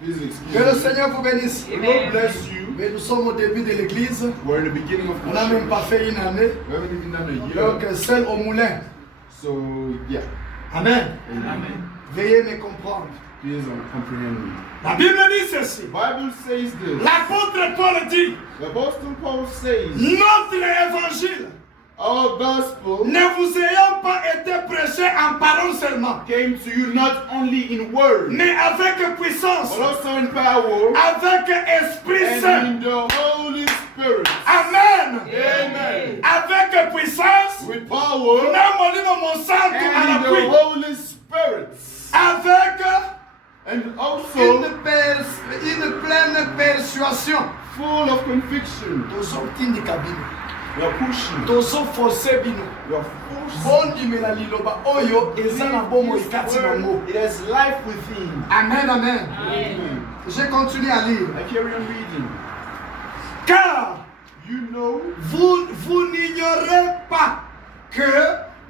Please Que le excuse me. Seigneur vous bénisse. The Lord bless you. Mais nous sommes au début de l'église. We're in the beginning of On the n'a même pas church. fait une année. We haven't even done a year. Donc, seul au moulin. So, yeah. Amen. Amen. Veuillez me comprendre. Please comprehend me. La Bible dit ceci. The Bible says this. L'apôtre Paul dit, The Apostle Paul says, notre évangile our gospel ne vous ayant pas été prêché en parole seulement, came to you not only in word, mais avec puissance, but also in power avec Esprit and Saint. in the Holy Spirit. Amen. Amen. Avec puissance, With power non mon mon santo à and in the l'appui. Holy Spirit. Avec And also Une pleine persuasion. full of conviction. Tozotindi kabino. We are pushing. Tozoforce bino. We are forcing. Bondimela liloba oyo eza na bomoi kati nango. It has life within. Amen, amen. Amen. Je continue à lire. I carry on reading. car You know, Vous n'ignorez pas que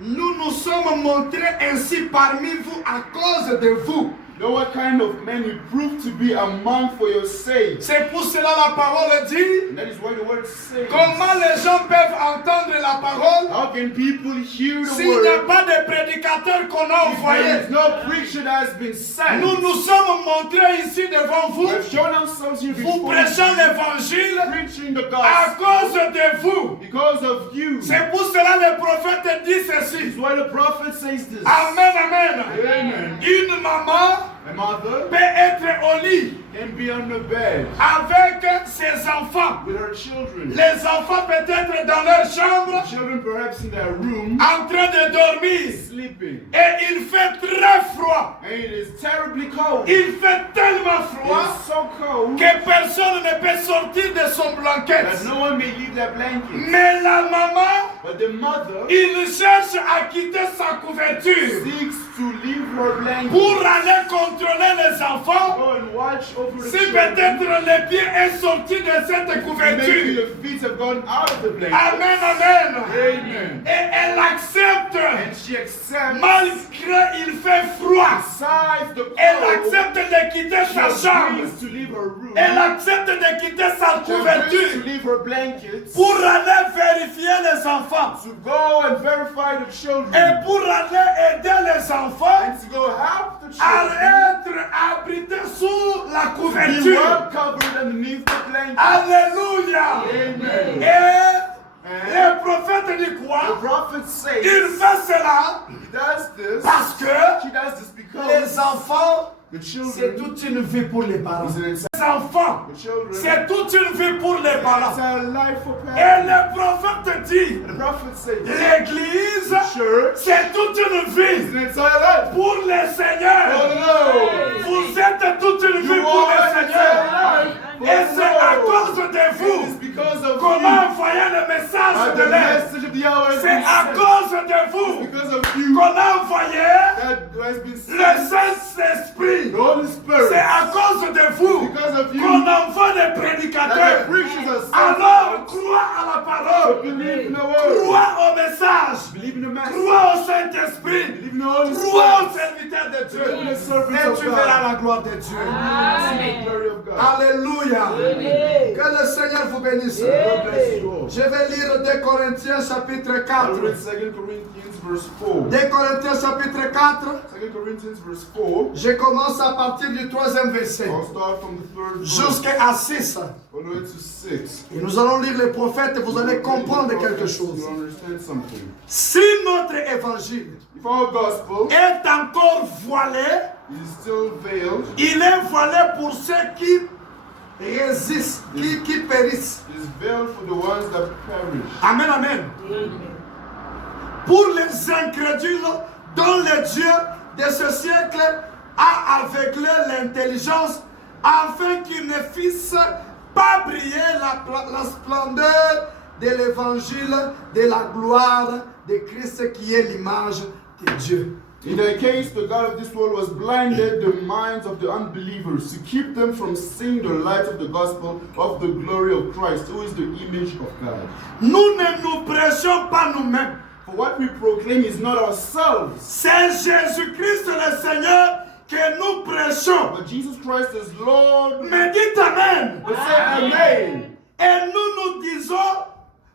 nous nous sommes montrés ainsi parmi vous à cause de vous. know what kind of men we prove to be among for your sake. c'est pour cela la parole dit, And that is why the word says. comment les gens peuvent entendre la parole How can people hear the s'il n'y a word pas de prédicateur qu'on a if there envoyé? is no preacher that has been sent? Nous nous sommes montrés ici devant vous, We have shown ourselves here vous before prêchant you, l'évangile preaching the à gospel cause de vous. because of you. C'est pour cela le prophète dit This ceci. is why the prophet says this. Amen, amen. Amen. Une maman A mother peut être au lit can be on the bed avec ses enfants. with her children. Les enfants peut-être dans leur chambre Children perhaps in their room en train de dormir. sleeping. Et il fait très froid. And it is terribly cold. Il fait tellement It froid is so cold que personne ne peut sortir de son blanquet. that no one may leave their blanket. Mais la maman, But the mother il cherche à quitter sa couverture seeks to leave her blanket, pour aller contrôler les enfants. go and watch over the Si children. peut-être les pieds est sorti de cette Maybe couverture. the feet have gone out of the blanket. Amen, amen. Amen. Et elle accepte, And she accepts, malgré il fait froid. besides the Elle cold, accepte de quitter she sa chambre. agrees to leave her room. Elle accepte de quitter sa She agrees to couverture leave her blankets pour aller vérifier les enfants. to go and verify the children Et pour aller aider les enfants and to go help the à children être abrités sous la be couverture. well covered underneath the blanket. Alléluia. Amen. Et le prophète dit The quoi? prophet says Il fait cela he does this. parce que She does this because Les enfants, the c'est children toute une vie pour les parents. is an les enfants, the children c'est toute une vie pour les it's parents. a life for Et parents. le prophète dit, The prophet says l'église, church c'est toute une is vie an entire life. pour le Seigneur. Oh no! Vous êtes toute une vie You pour are le an Seigneur. entire life. Et c'est à cause de It is vous because of qu'on you. a envoyé le message And de the l'aide. message of the hour has C'est been à sent. cause de vous Because of you qu'on a envoyé that has been le sent. Saint-Esprit. The Holy Spirit. C'est à cause de vous Because of you qu'on envoie des that the prédicateurs. preachers are sent. Alors, crois à la parole. Believe in the word. Crois au message. Believe in the message. Crois au Saint-Esprit. Believe in the Holy Crois au Spirit. serviteur de Dieu. Believe in the servants Et of tu God. verras la gloire de Dieu. See the glory of God. Alléluia. Que le Seigneur vous bénisse. God bless you all. Je vais lire 2 Corinthiens chapitre I 4. read 2 Corinthians verse 4. 2 Corinthiens chapitre 4. 2 Corinthians verse 4. Je commence à partir du 3e verset I'll start from the third verse jusqu'à 6. all the way to 6. Et nous allons lire les prophètes et vous allez comprendre quelque chose. You understand something. Si notre évangile If our gospel est encore voilé, is still veiled, il est voilé pour ceux qui Résiste, qui périssent. it is veiled for the ones that perish. Amen, amen. Pour les incrédules dont le Dieu de ce siècle a aveuglé l'intelligence afin qu'il ne fisse pas briller la splendeur de l'évangile de la gloire de Christ qui est l'image de Dieu. In their case, the God of this world was blinded the minds of the unbelievers to keep them from seeing the light of the gospel of the glory of Christ, who is the image of God. Nous ne nous prêchons pas nous-mêmes. For what we proclaim is not ourselves, C'est Jésus-Christ le Seigneur que nous prêchons. but Jesus Christ is Lord. Mais dites Amen. But say Amen. Et nous disons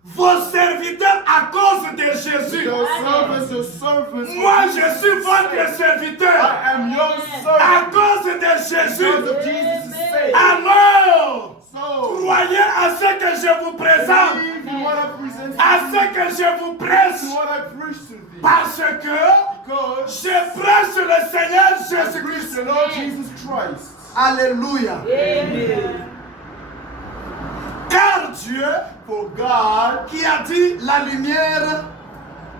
vos serviteurs à cause de Jésus. Your servants. Moi, je suis votre serviteur I am your à servant. cause de Because Jésus. of Jesus' sake. Alors, So, croyez à ce que je vous présente, believe in what I present à to ce you, que je vous prêche, to what I preach to thee. parce que Because je prêche le Seigneur I preach Jésus-Christ. the Lord Jesus Christ. Alléluia. Car Dieu, For God, qui a dit la lumière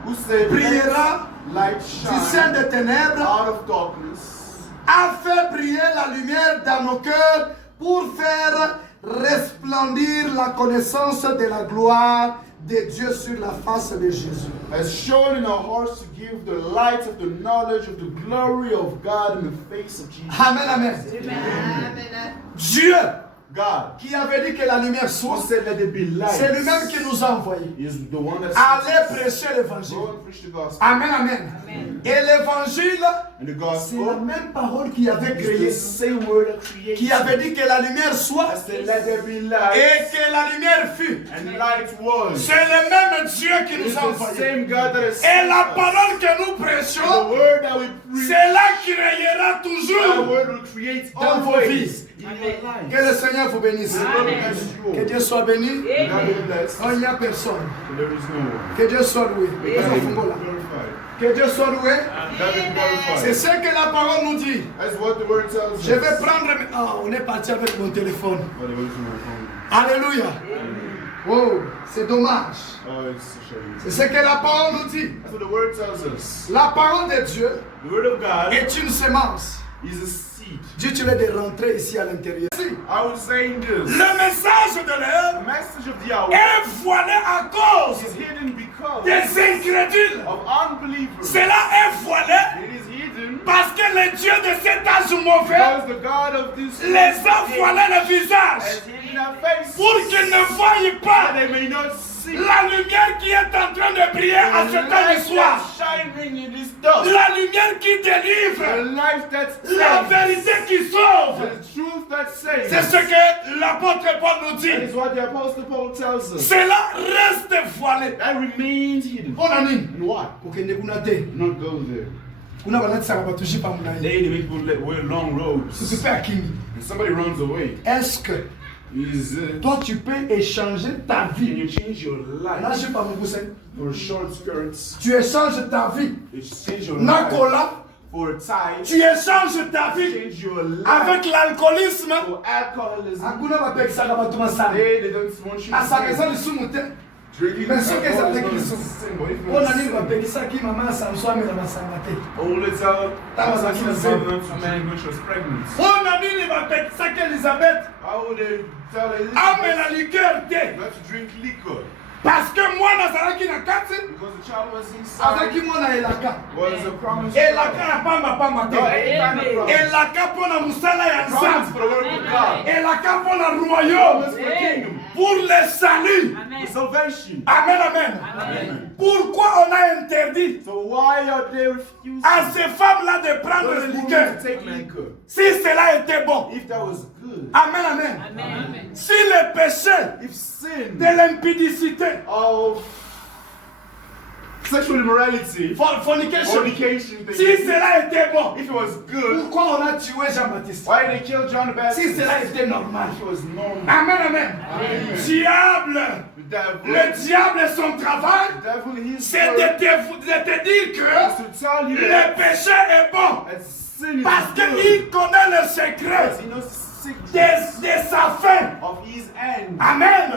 who said, brillera "Let light du sein shine des ténèbres, out of darkness," a fait briller la lumière dans nos cœurs pour faire resplendir la connaissance de la gloire de Dieu sur la face de Jésus. has shown in our hearts to give the light of the knowledge of the glory of God in the face of Jesus. Amen, amen. Dieu God, qui avait dit que la lumière who soit, said, "Let there be light," c'est lui-même qui nous a envoyés. is the one that Allez says, prêcher l'évangile. "Go and preach the gospel." Amen, amen. Et l'évangile, And the c'est la gospel même parole qui avait is créé, the same word that created. qui avait dit que la lumière soit I said, "Let there be light," et que la lumière fut. and light was. C'est le même Dieu qui It's nous a the envoyés. same God that has Et sent la us. parole que nous The prêchons, word that we preach, c'est là qui rayera that toujours. word will create Dans vos always vies. in your life. Que le Seigneur vous bénisse. God bless you. Que Dieu soit béni. God be blessed. Oh, il n'y a personne. There is no one. Que Dieu soit loué. God be glorified. Que Dieu soit loué. God be C'est glorified. ce que la parole nous dit. That's what the word tells us. Je vais prendre... Ah, on est parti avec mon téléphone. By the way, it's my phone. Alléluia. Oh, c'est dommage. Oh, it's a shame. C'est ce que la parole nous dit. That's what the word tells us. La parole de Dieu The word of God est une semence. is a seed. Dieu, tu veux de rentrer ici à l'intérieur. I was saying this. Le message de The l'heure message of the hour est voilé à cause is hidden because des incrédules. of unbelievers. Cela est voilé It is hidden parce que le Dieu de cet âge mauvais because the God of this les a voilé le visage has hidden our face pour qu'ils ne voient pas that they may not see la lumière qui est en train de briller à ce temps du soir. shining in this dust. La lumière qui The délivre. life that La saves. vérité qui sauve. The truth that saves. C'est ce que l'apôtre Paul nous That dit. is what the Apostle Paul tells us. Cela reste voilé. That remains hidden. Mpona nini? And why? Okende kuna te. Not go there. Kuna balatisaka bato jipa molayi. They make people wear long robes. Tupe akimi. And somebody runs away. Est-ce que Is toi tu peux échanger ta can vie? you change your Na life jipa mokuse. for short skirts? Tu échanges ta vie. You change your Na life kola. for a tie. Tu échanges ta vie Change your life avec l'alcoolisme. for alcoholism. Hakuna bapekisaka bato masala. They don't want you to Asaka eza drink. lisumu te. Drinking Mais soki alcohol is ezalaki not a lisumu. sin, but if Mpona it's nini sin, bapekisaki mama ya Samson amela masanga te? all the time, That was Samson's actually mother to marry when she was pregnant. Mpona nini bapekisaki Elizabeth How would they tell Elizabeth amela liqueur te? not to drink liquor? Parce que mwana azalaki na kati, Because the child was azalaki inside. mwana elaka. Was a promise. Elaka ya pamba No, te. any kind of promise. Elaka mpona mosala ya Promise nzambe. for the work of God. Elaka mpona Promise royaume. for the kingdom. Pour le salut. For salvation. Amen, amen. Amen. Pourquoi on a interdit So why are they refusing à ces femmes-là de prendre those le women liqueur? to take liquor? Si cela était bon. If that was good. Amen, amen. Si le péché If sin de l'impudicité, of sexual immorality, fornication, fornication thing, si cela était bon, if it was good, pourquoi on a tué Jean-Baptiste? why did they kill John the Baptist? Si cela était normal. If it was normal. Amen, amen. Diable, The devil, le diable, son travail, the devil, his c'est work de te dire is que to tell you le that péché est bon. sin is Parce good. qu'il connaît le secret. Because he knows de sa fin. of his end. Amen.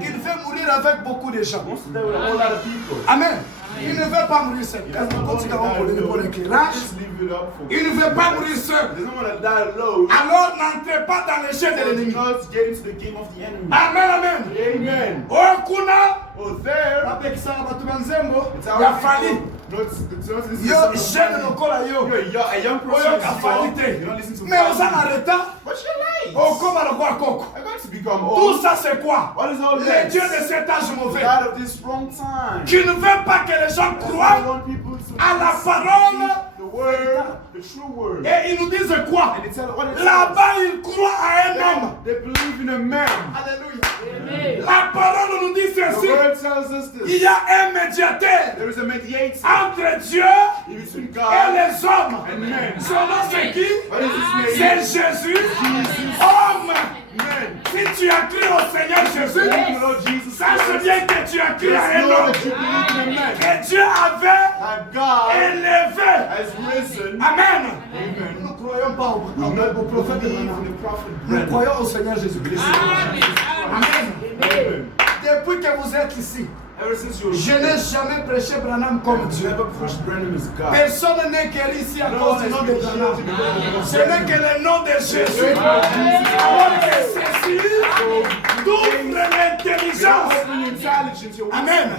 Il veut mourir avec beaucoup de gens. He wants to die with a whole lot of people. Amen. Il ne veut pas mourir seul. He doesn't want to die Pour alone. l'éclairage. Just leave it up for Il ne veut pas mourir He seul. doesn't want to die alone. Alors n'entrez pas dans le jeu de So l'ennemi. do not get into the game of the enemy. Amen, amen. Amen. Oh, kuna, Oh, there. Apekisa batu banzembo. It's our Ya fali. people. No, it's not this is Yo the jeune lokola yo. You're a young person. Oyo kafali te. You don't listen to Mais oza na retard. What's your life? Okoma lokola koko. I'm going to become tout old. ça c'est quoi? What is all Le this? Dieu de cet âge mauvais. God of this wrong time. Qui ne veut pas que les gens I croient want people to à la parole. the word, the true word. Et ils nous disent quoi? And they tell what it Là-bas, ils croient à un homme. They believe in a man. Alléluia. La parole nous dit The ceci. word tells us Il this. y a un médiateur There is a mediator entre Dieu in between et God les hommes. and men. Son nom c'est qui? What is his C'est name? Jésus. Homme. Men. Si tu as cru au Seigneur Jésus, Believe in Lord Jesus sache Christ. bien que tu as cru à Just un know homme. that you believe in a man. Que Dieu avait That God élevé. has risen. Amen. Amen. Nous ne croyons pas au We not au prophète de believe Branham. in the prophet Nous Branham. croyons au Seigneur Jésus-Christ. Amen. Amen. Depuis que vous êtes ici, Ever since you were je n'ai jamais prêché Branham comme you Dieu. never pushed Branham as God. Personne n'est guéri ici à No cause one du has nom de been healed Branham. because of Ce n'est que le nom de Jésus. Alors que ceci t'ouvre l'intelligence. Open intelligence, your Amen.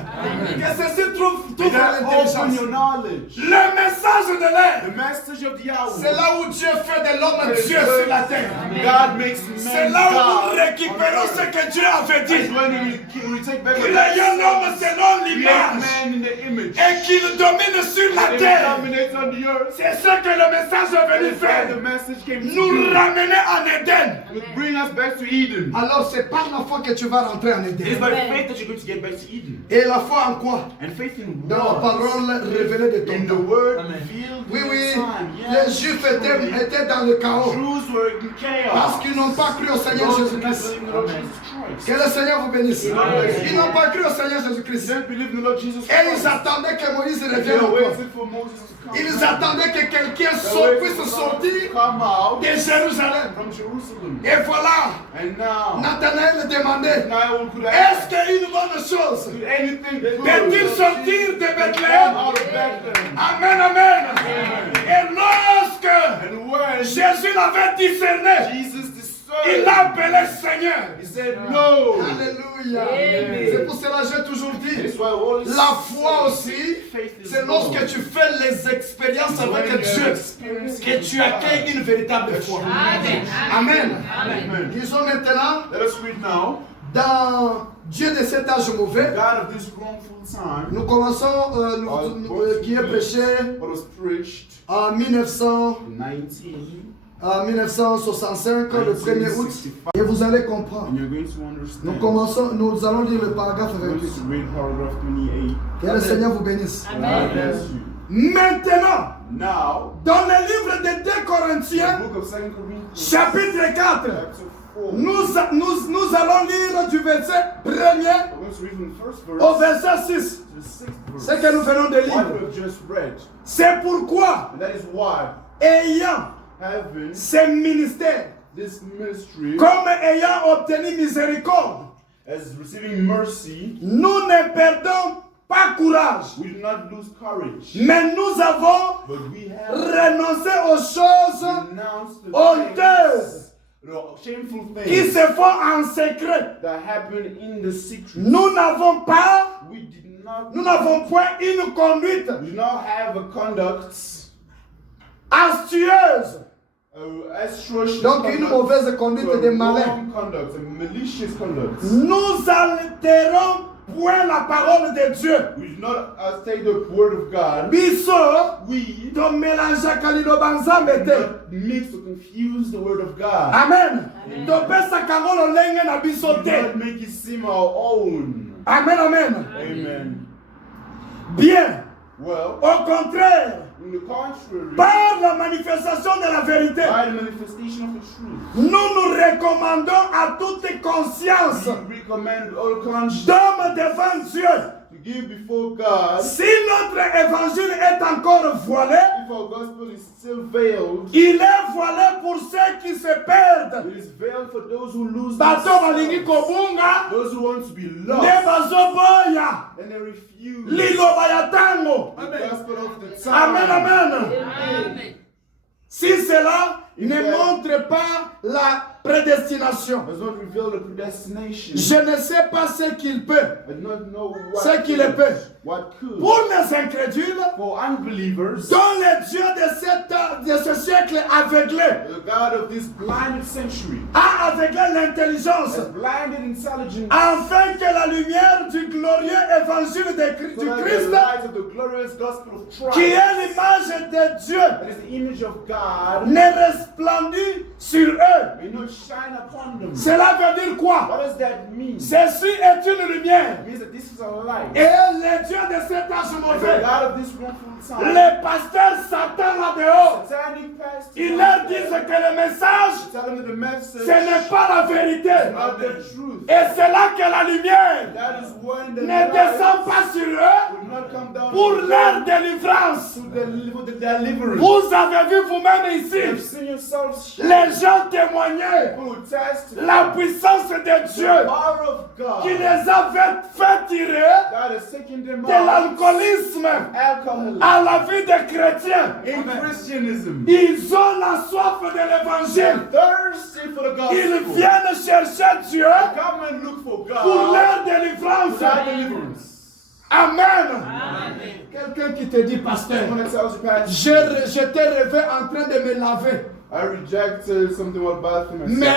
Que ceci t'ouvre That open l'intelligence. your knowledge. Le message de l'air, The message of the hour. c'est là où Dieu fait de l'homme Dieu sur la terre. God makes C'est man là où nous God. récupérons ce que Dieu avait It's dit. when we take back Qu'il y ait un homme selon create l'image man in the image. et qu'il domine sur la And he terre. dominates on the earth. C'est ce que le message est venu That's why faire. the message came to Nous do. ramener en Éden. To bring us back to Eden. Alors c'est par la foi que tu vas rentrer en It is Éden. by faith that you're going to get back to Eden. Et la foi en quoi? And faith in Dans la what? parole révélée de ton In the temps. word revealed Oui, in oui, the time. les Juifs étaient dans le chaos Jews were in chaos. parce qu'ils n'ont pas cru au Seigneur Those who did not Jésus-Christ. believe in the Lord Jesus Christ. Que le Seigneur vous bénisse. Amen. Ils n'ont pas cru au Seigneur They Jésus-Christ. didn't believe in the Lord Jesus Et ils Christ. attendaient que Moïse They revienne were encore. waiting for Moses to come. Ils attendaient que quelqu'un puisse sortir come out de Jérusalem. from Jerusalem. Et voilà, And now, Nathanaël demandait, now could est-ce qu'une bonne chose anything good Peut-il sortir de come Bethléem? out of Bethlehem? Amen, amen. Et lorsque And when Jésus l'avait discerné, Jesus il discerned, l'a appelé Seigneur. he said no. Alléluia. C'est pour cela que j'ai toujours dit, That's why all this la foi aussi, c'est lorsque tu fais les expériences avec Dieu que tu accueilles une véritable foi. Amen. Amen. Disons maintenant, Let us read now. dans Dieu de cet âge mauvais, God of this wrongful time, nous commençons, qui est prêché what was preached en 1900. in 19, En 1965, le 1er août, et vous allez comprendre. and you're going to Nous understand. nous allons lire le paragraphe I'm avec going lui. to read paragraph 28. Que le Seigneur vous bénisse. God bless you. Maintenant, Now, dans le livre de 2 the Corinthiens, book of 2 Corinthians, chapitre 4, chapter 4. nous allons lire du verset 1er We're going to read from the first verse au verset 6. to the 6th verse. Ce que nous venons de What lire. we have just read. C'est pourquoi, And that is why ayant having ces ministères, this ministry comme ayant obtenu miséricorde, as receiving mercy, nous ne perdons pas courage, we do not lose courage, mais nous avons but we have renoncé aux choses renounced the honteuses things, the shameful qui things se font en secret. that happen in the secret. Nous n'avons pas, We did not. nous n'avons point une conduite We do not have a conduct, astucieuse, atrocious Donc une conduct, mauvaise conduite to de a malin. wrong conduct, a malicious conduct. nous altérons point la parole de Dieu. We do not take the word of God. Biso, We to mélanger kalino banzambe do te. not mix or confuse the word of God. Amen. To pesa karolo lenge na biso Do te. not make it seem our own. Amen, amen. Amen. Bien. Well, Au contraire, in the contrary, par la manifestation de la vérité, by the manifestation of the truth, nous nous recommandons à toute conscience we recommend all conscience d'homme devant Dieu to give before God, Si notre évangile est encore voilé, if our gospel is still veiled, il est voilé pour ceux qui se perdent. it is veiled for those who lose Bato balingi themselves, kobunga, those who want to be ne lost, bazoboya, and they refuse liloba ya tango. the gospel of the Amen, time. amen. Si cela ne montre pas la prédestination, Does not reveal the predestination. je ne sais pas ce qu'il peut, I do not know ce qu'il peut. what could. Pour les incrédules, For unbelievers, dont le Dieu de ce siècle aveuglé the God of this blinded century a aveuglé l'intelligence, has blinded intelligence afin que la lumière du glorieux évangile so du that the Christ, light of the glorious gospel of qui Christ, est l'image de Dieu, that is the image of God, ne resplendit sur eux. may not shine upon them. Cela veut dire quoi? What does that mean? Ceci est une lumière. It means that this is a light. Et le Dieu de cet âge The mauvais, God of this wrongful time, les pasteurs Satan là-dehors, satanic pastors, ils leur disent que le message, tell them that the message ce n'est pas la vérité. is not the truth. Et c'est là que la lumière That is when the ne light descend pas sur eux will not come down pour to leur délivrance. for the deliverance. Vous avez vu vous-même You've ici, seen yourselves les gens témoignaient people who test la puissance de the Dieu power of God qui les avait fait tirer that is taking them de out l'alcoolisme alcoholism à la vie des chrétiens. in Christianism. Ils ont la soif de l'évangile. Thirsty for the Ils gospel. viennent chercher Dieu Come and look for pour God leur délivrance. for that deliverance. Amen. Quelqu'un qui te dit, pasteur, Someone that tells you, Pastor, j'étais rêvé en train de me laver. I rejected something about bathroom. Mais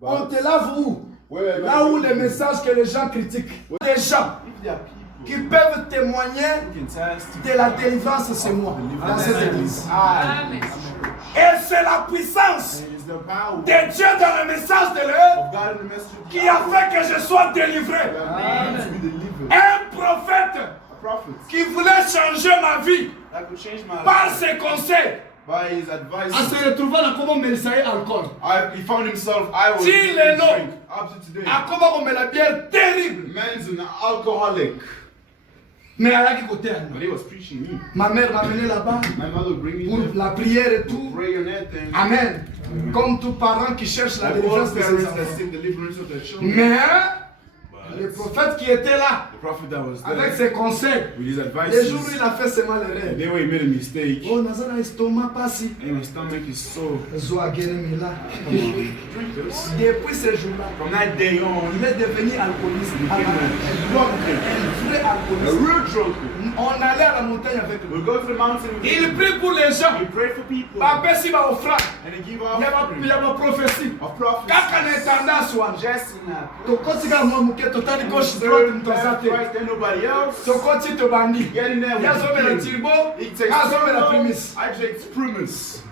on te lave où? Where Là où les messages que les gens critiquent. Les gens if there are people qui peuvent témoigner who can test de la délivrance, c'est moi, dans cette église. I Et c'est la puissance it is the power de Dieu dans le message de l'heure of God in the message of qui a fait que je sois délivré. that needs to be delivered. Un prophète A prophet qui voulait changer ma vie that could change my par life ses conseils, by his advice. à se retrouver dans comment me laisser alcool. He found himself, I was Till drinking le nom. drink up to today. À comment on met la bière terrible. Man's an alcoholic. Mais à la qui côté, But he was preaching me. ma mère m'a amené là-bas My mother would bring me pour there la prière et to tout. pray on that thing. Amen. Comme tout parent qui cherche la Like all délivrance de ses parents that enfants. seek deliverance of their children. Mais le prophète qui était là, The prophet that was avec there ses conseils, with his les advices, jours où il a fait seulement the l'erreur. day where he made a mistake, Oh, Nazara estomac passi. and my stomach is so. Zoa Genemila. Come on, drink this. Depuis ce jour-là, From that day on, il est devenu alcooliste. he became a drunkard, Un vrai a alcooliste. real drunkard. On allait à la montagne avec lui. We'll go to the mountain with Il him. prie pour les gens. We pray for people, Papa si va offrande. and they give Il y offering a ma prophétie. of prophets. Kaka netanda swan. Just in that. Tokoti ga mwa muke totali gauche droite mtozate. Christ and nobody else. Tokoti to bandi. Get in there with Yazome la him. tiribo. He takes Yazome la prémisse. I take primus.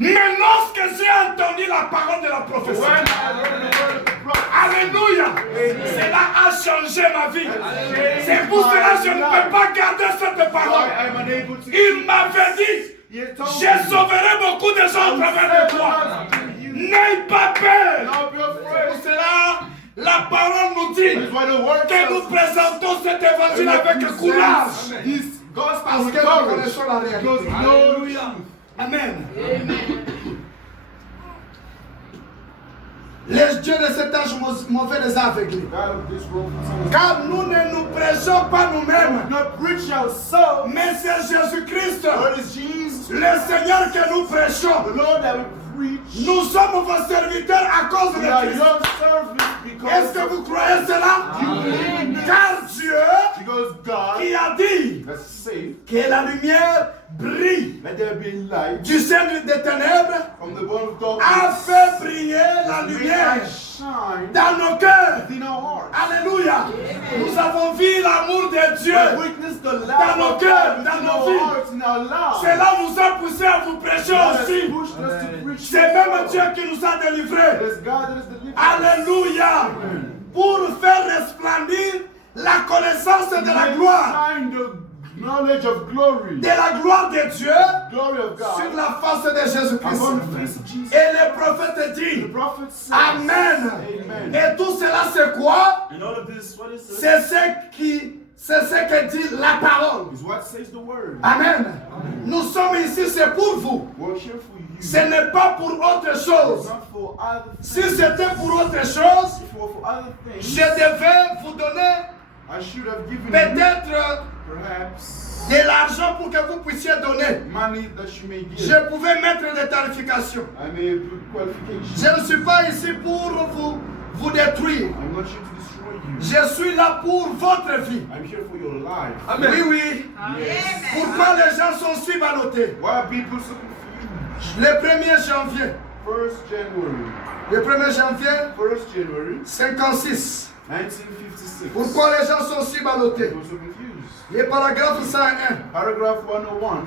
Mais lorsque j'ai entendu la parole de la prophétie, When I heard the word of the prophet, alléluia, cela a changé ma vie. C'est pour cela que je ne peux pas garder cette parole. I am unable to. Il m'avait dit, He had told je me, sauverai beaucoup de gens au travers de toi. N'aie pas peur. don't be Pour afraid. cela, la parole nous dit That's why the word que nous tells us. présentons cet évangile avec courage. This gospel Parce with que nous courage. connaissons la réalité. Because we know the truth. Amen. Les dieux de cet âge mauvais les a aveuglés. God of this world, Car nous ne nous prêchons pas nous-mêmes, not preach ourselves, mais c'est Jésus-Christ, but it's Jesus, le Seigneur que nous the prêchons. Lord that we preach. Nous sommes vos serviteurs à cause We de are Christ. your servants Est-ce because que vous croyez cela? Car Dieu God qui a dit has said, que la lumière brille let there be light du sein des ténèbres from the bone of a darkness. fait briller la May lumière light shine dans nos cœurs. in our hearts. Alléluia. Nous avons vu l'amour de Dieu. We witness the Dans love nos of cœurs, God dans within nos our vies. hearts, in our lives. Cela nous a poussé à vous prêcher God has aussi. pushed us to preach. C'est même Dieu qui nous a délivrés. It is God that is delivered. Alléluia. Pour faire resplendir la connaissance de la gloire. Shine the knowledge of glory. De la gloire de Dieu Glory of sur God. la face de Jésus-Christ. Upon the face of Jesus. Et le prophète The dit prophet says, Amen. Amen. Et tout cela c'est quoi? And all of this, what is it? C'est ce qui C'est ce que dit la parole. Is what says the word. Amen. Nous sommes ici, c'est pour vous. We're here for you. Ce n'est pas pour autre It's chose. not for other Si things. c'était pour autre chose, If it were for other things, je devais vous donner I should have given you peut-être perhaps de l'argent pour que vous puissiez donner. money that you may give. Je pouvais mettre des tarifications. I may put qualifications. Je ne suis pas ici pour vous détruire. I'm not here to destroy you. Je suis là pour votre vie. I'm here for your life. Oui, oui. Pourquoi les gens sont si ballottés? Why are people so confused? Le 1er janvier. 1st January. Le 1er janvier 1st January 56. 1956. Pourquoi les gens sont si ballottés? People so confused. Le paragraphe 101. Paragraph 101.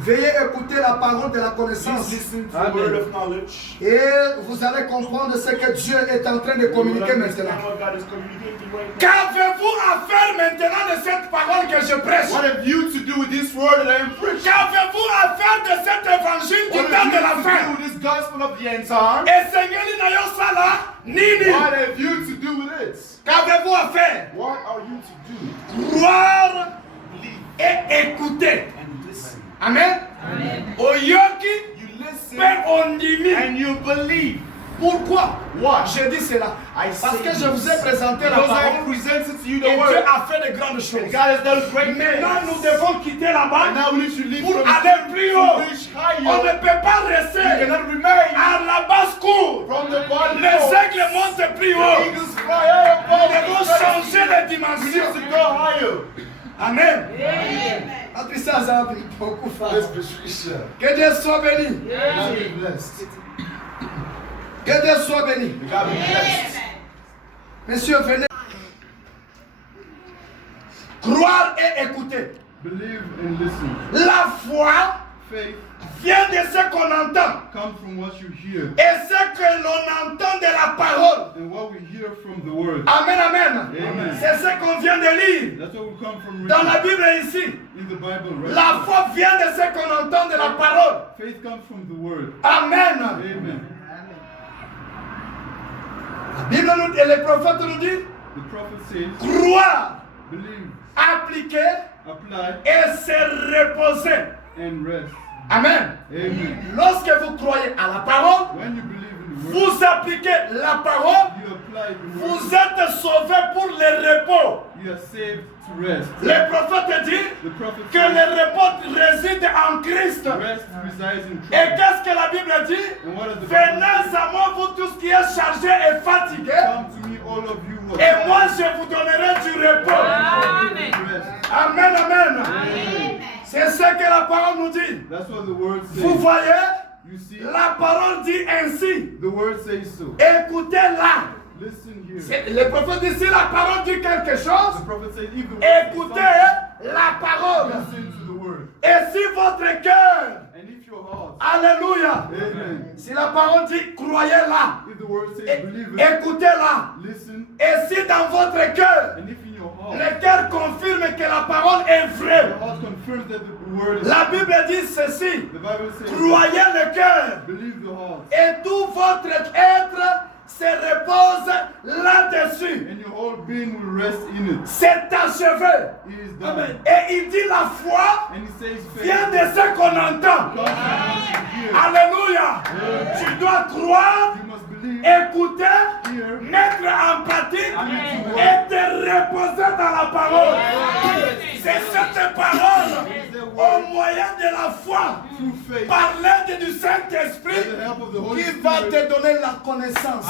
Veuillez écouter la parole de la Please connaissance. listen to the word of knowledge. Et vous allez comprendre ce que Dieu est en train de communiquer maintenant. What God is communicating right now. Qu'avez-vous à faire maintenant de cette parole que je prêche? What have you to do with this word that I am preaching? Qu'avez-vous à faire de cet évangile du What temps have de la you to fin? do with this gospel of the end time? Et Seigneur, il n'a rien ça là, ni. What have you to do with it? Qu'avez-vous à faire? What are you to do? Croire Believe et écouter. and listen. Amen. Oyoki, You listen Père ondimi. and you believe. Pourquoi? Why? Je dis cela. I Parce say que je vous ai this. présenté la Because I parole. presented to you Et the Dieu word. a fait de grandes choses. And God has done great Maintenant, nous things. devons quitter là-bas And now we need to leave pour from aller plus haut. to reach On higher. ne peut pas You rester cannot remain à la basse-cour. from the bottom. Les aigles montent plus haut. Eagles fly high Nous above devons the changer de We need dimension. to go higher. Amen. Après ça, ça va beaucoup faire. Let's be Christian. Que Dieu soit béni. God be blessed. Que Dieu soit béni. God be blessed. Messieurs, venez. Croire et écouter. Believe and listen. La foi Faith vient de ce qu'on entend. comes from what you hear. Et ce que l'on entend de la parole. And what we hear from the word. Amen, amen. Amen. C'est ce qu'on vient de lire That's what will come from dans la reading Bible ici. in the Bible, right? La foi vient de ce qu'on entend de la parole. Faith comes from the word. Amen. Amen. La Bible nous, et les prophètes nous disent The prophet says, croire, believe, appliquer apply, et se reposer. and rest. Amen. Amen. Lorsque vous croyez à la parole, When you believe in the word, vous appliquez la parole, you apply the vous word, êtes sauvés pour le repos. you are saved to rest. Le prophète dit The prophet que says, le repos réside en Christ. rest resides in Et Christ. qu'est-ce que la Bible dit? And what does the Bible Venez say? à moi, vous tous qui êtes chargés et fatigués, Come to me, all of you who are et moi je vous donnerai du repos. tired and rest. Amen, amen. Amen. C'est ce que la parole nous dit. That's what the word Vous says. voyez? You see, La parole dit ainsi. the word says so. Écoutez-la. Listen here. Le prophète dit si la parole dit quelque The chose, prophet says, if the word says écoutez la parole. something, listen to the word. Et si votre cœur, And if your heart, alléluia, amen. si la parole dit croyez-la, If the word says believe it, écoutez-la. listen. Et si dans votre cœur, And if in your heart, le cœur confirme que la parole est vraie, your heart confirms that the word is la Bible dit ceci, the Bible says, croyez le cœur believe the heart. et tout votre être se repose là-dessus. And your whole being will rest in it. C'est achevé. It is done. Et il dit la foi And he says vient faith de ce qu'on entend. comes from what you hear. Alléluia. Tu dois croire, You must believe, écouter, hear, mettre en pratique et te reposer dans la parole. C'est cette parole au moyen de la foi, through faith, par l'aide du with Saint-Esprit, the help of the Holy qui va Spirit, te donner la connaissance,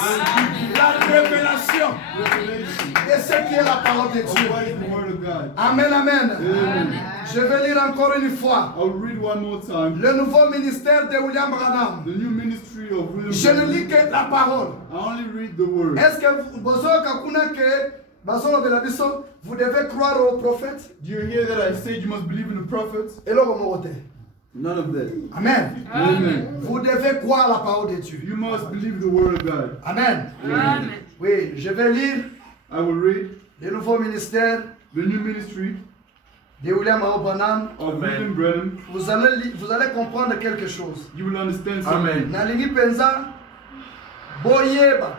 la révélation revelation de ce qui est la parole de of Dieu. what is the word of God. Amen, amen. Amen. Je vais lire encore une fois I'll read one more time. le nouveau ministère de William Branham. The new ministry of William Je ne Branham. lis que la parole. I only read the word. Est-ce que vous devez croire aux prophètes? Do you hear that I said you must believe in the prophets? Et là, vous m'ôtez. None of that. Amen. Amen. Vous devez croire la parole de Dieu. You must believe the word of God. Amen. Amen. Oui, je vais lire I will read le nouveau ministère the new ministry de William Branham. of William Branham. Vous allez comprendre quelque chose. You will understand something. Nalingi penza boyeba.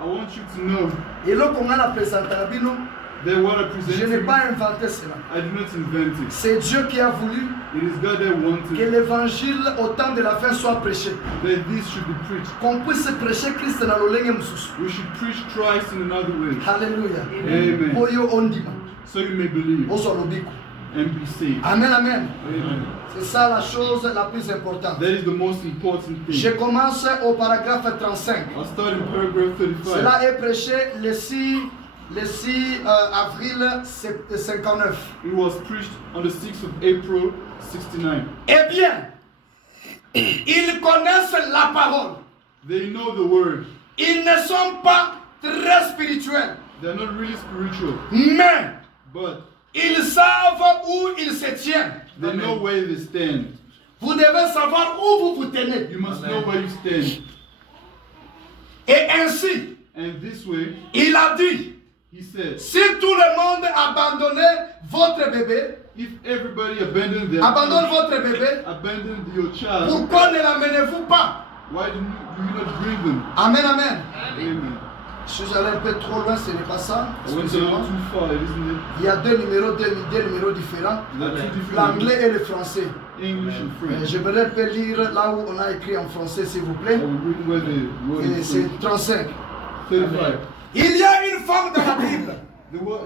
I want you to know Eloko nga na presenta bino They were Je n'ai presenting. pas inventé cela. I did not invent it. C'est Dieu qui a voulu It is God that que wanted l'évangile au temps de la fin soit prêché. that this should be preached. Qu'on puisse prêcher Christ na lolenge mususu. We should preach Christ in another way. Hallelujah. Amen. Oyo ondima. So you may believe Ozo lobiko. and be saved. Amen, amen. Amen. C'est ça la chose la plus importante. That is the most important Je thing. commence au paragraphe 35. I'll start in paragraph 35. Cela est prêché le 6 avril 59. It was preached on the 6th of April, 69. Eh bien, ils connaissent la parole. They know the word. Ils ne sont pas très spirituels, They're not really spiritual, mais but ils savent où ils se tiennent. they know where they stand. Vous devez savoir où vous vous tenez. You must know where you stand. Et ainsi, And this way, il a dit, he said, si tout le monde abandonnait votre bébé, if everybody abandoned abandonne votre bébé, abandoned your child, pourquoi ne l'amenez-vous pas? why do you not bring them? Amen, amen. Amen. Je suis allé un peu trop loin, ce n'est pas ça. I went a Excusez-moi. little too far, isn't it? Il y a deux numéros différents. There are two different L'anglais et le français. English and French. J'aimerais un peu lire là où on a écrit en français, s'il vous I plaît. will read where the word Et is c'est from. 35. 35. Il y a une femme dans la Bible.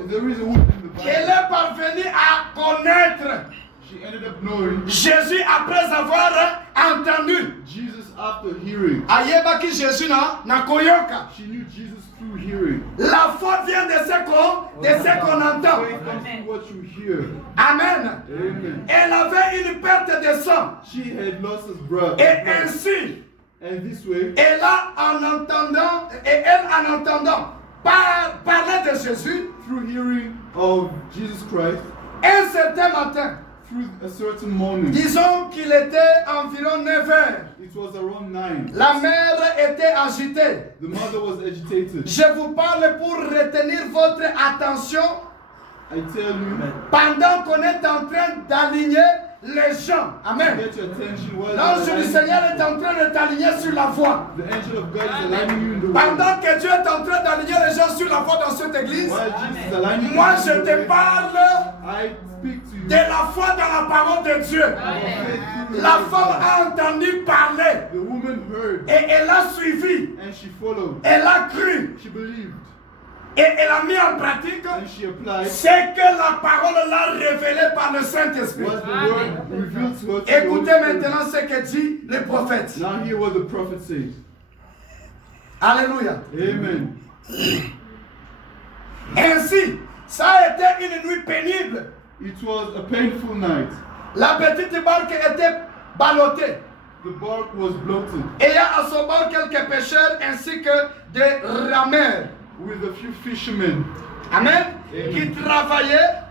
There is a woman in the Elle Bible. est parvenue à connaître She ended up knowing Jésus après avoir entendu. Jesus after hearing. Ayebaki Jésus na koyoka. She knew Jesus through hearing. La foi vient de ce qu'on entend. Faith comes from what you hear. Amen. Amen. Elle avait une perte de sang. She had lost his brother. Et ainsi, And this way, elle en entendant parler de Jésus, through hearing of Jesus Christ, un certain matin, through a certain morning, disons qu'il était environ 9 heures, it was around 9. la mère était agitée. The mother was agitated. Je vous parle pour retenir votre attention I tell you, pendant qu'on est en train d'aligner les gens. Amen. get your attention while L'ange du the Seigneur est en train de t'aligner sur la voie. angel of God is aligning you in the way. Pendant que Dieu est en train d'aligner les gens sur la voie dans cette église, While Jesus is aligning moi you je in the te way, parle I speak to you. de la foi dans la parole de Dieu. La femme a entendu parler The woman heard et elle a suivi, and she followed. elle a cru She believed et elle a mis en pratique and she applied ce que la parole l'a révélé par le Saint-Esprit. what the word revealed to her. through the Holy Écoutez Spirit. maintenant ce que dit le prophète. Now hear what the prophet says. Alléluia. Amen. Ainsi, ça a été une nuit pénible. It was a painful night. La petite barque était ballottée. The bark was bloated Et il y a à son bord quelques pêcheurs ainsi que des rameurs. with a few fishermen. Amen. Qui travaillaient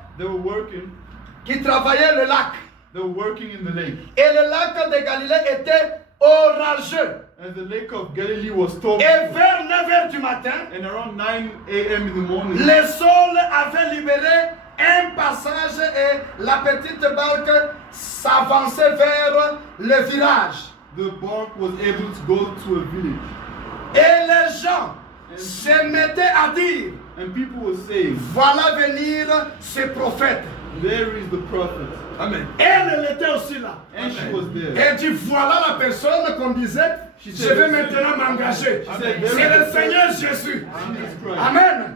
le lac. They were working in the lake. Et le lac de Galilée était orageux. And the lake of Galilee was stormy. Et vers 9 heures du matin, And around 9 a.m. in the morning, le sol avait libéré un passage et la petite barque s'avançait vers le village. the bark was able to go to a village. Et les gens se mettaient à dire, And people were saying, voilà venir ce prophète. there is the prophet. Amen. Elle était aussi là. And she was there. Elle dit, voilà la personne qu'on disait, je vais maintenant m'engager. C'est le Seigneur Jésus. Jesus Christ. Amen.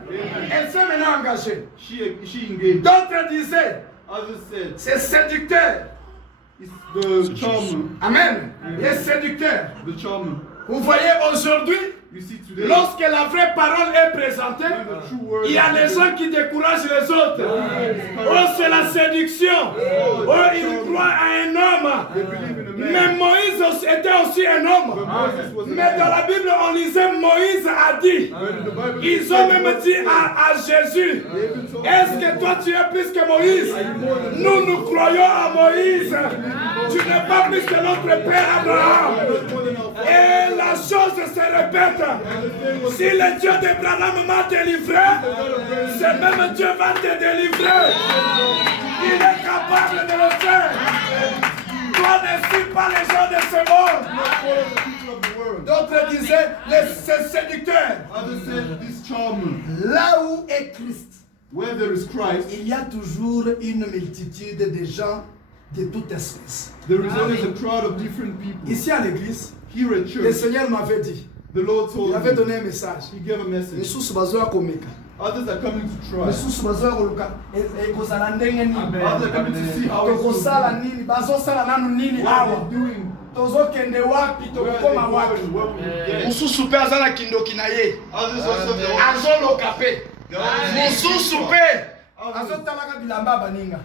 Elle s'est maintenant engagée. She engaged. D'autres disaient, Others said, c'est séducteur. it's the charmer. Amen. Les séducteurs. The charmer. Vous voyez aujourd'hui, You see today, lorsque la vraie parole est présentée, when the true word il y a des gens qui découragent les autres. Oh, c'est la séduction. Oh, ils croient à un homme. they believe in a man. Mais Moïse était aussi un homme. But Moses was a Mais dans man. la Bible, on lisait Moïse a dit. But in the Bible, Ils ont même dit à Jésus, est-ce que toi tu es plus que Moïse? Nous, nous croyons à Moïse. Tu n'es pas plus que notre père Abraham. Et la chose se répète. Si le Dieu d'Abraham m'a délivré, c'est même Dieu va te délivrer. Il est capable de le faire. Toi ne suis pas les gens de ce monde. D'autres disaient, les séducteurs. Others said, this charmer. Là où est Christ, Where there is Christ, il y a toujours une multitude de gens de toute espèce. there is always a crowd of different people. Ici à l'église, Here at le church, Seigneur m'avait dit, the Lord told il avait me, donné un message. He gave a message. Misusu bazoya komeka. Others are coming to try. Misusu bazoya koluka. Ekozala ndenge nini? Others are coming to see how it's Tokosala nini? Bazosala nanu nini what awa? they're doing, Tozokende wapi? where they're Tokokoma wapi? going, what we get. Mususu mpe aza na kindoki na ye. Others also have their own. Azoloka pe. Their own Mususu pe azotalaka bilamba baninga.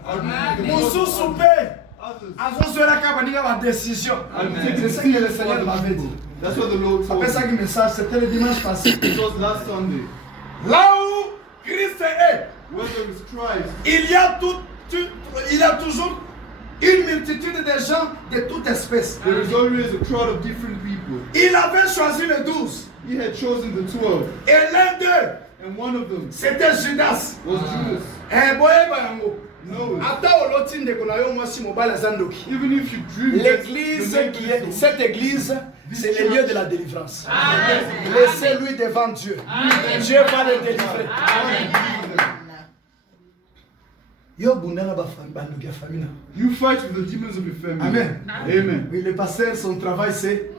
Mususu pe Others. azozwelaka baninga ba décision. C'est ce que le Seigneur m'avait dit. That's what the Lord told Après ça me. qui message, c'était le dimanche passé. It was last Sunday. Là où Christ est, Where there is Christ, Il y a toujours une multitude de gens de toute espèce. there is always a crowd of different people. Il avait choisi les 12. He had chosen the 12, Et l'un d'eux, and one of them c'était Judas. was Judas. Boyeba yango. No, Ata oloti ndeko na yo mwasi mobile azandoki. even if you dream, L'église qui est, cette église, c'est le lieu de la délivrance. Laissez-lui devant Dieu. Dieu va le délivrer. Yo bundana ba bandoki ya famille. you fight with the demons of your family. Amen. Amen. Oui, le pasteur, son travail c'est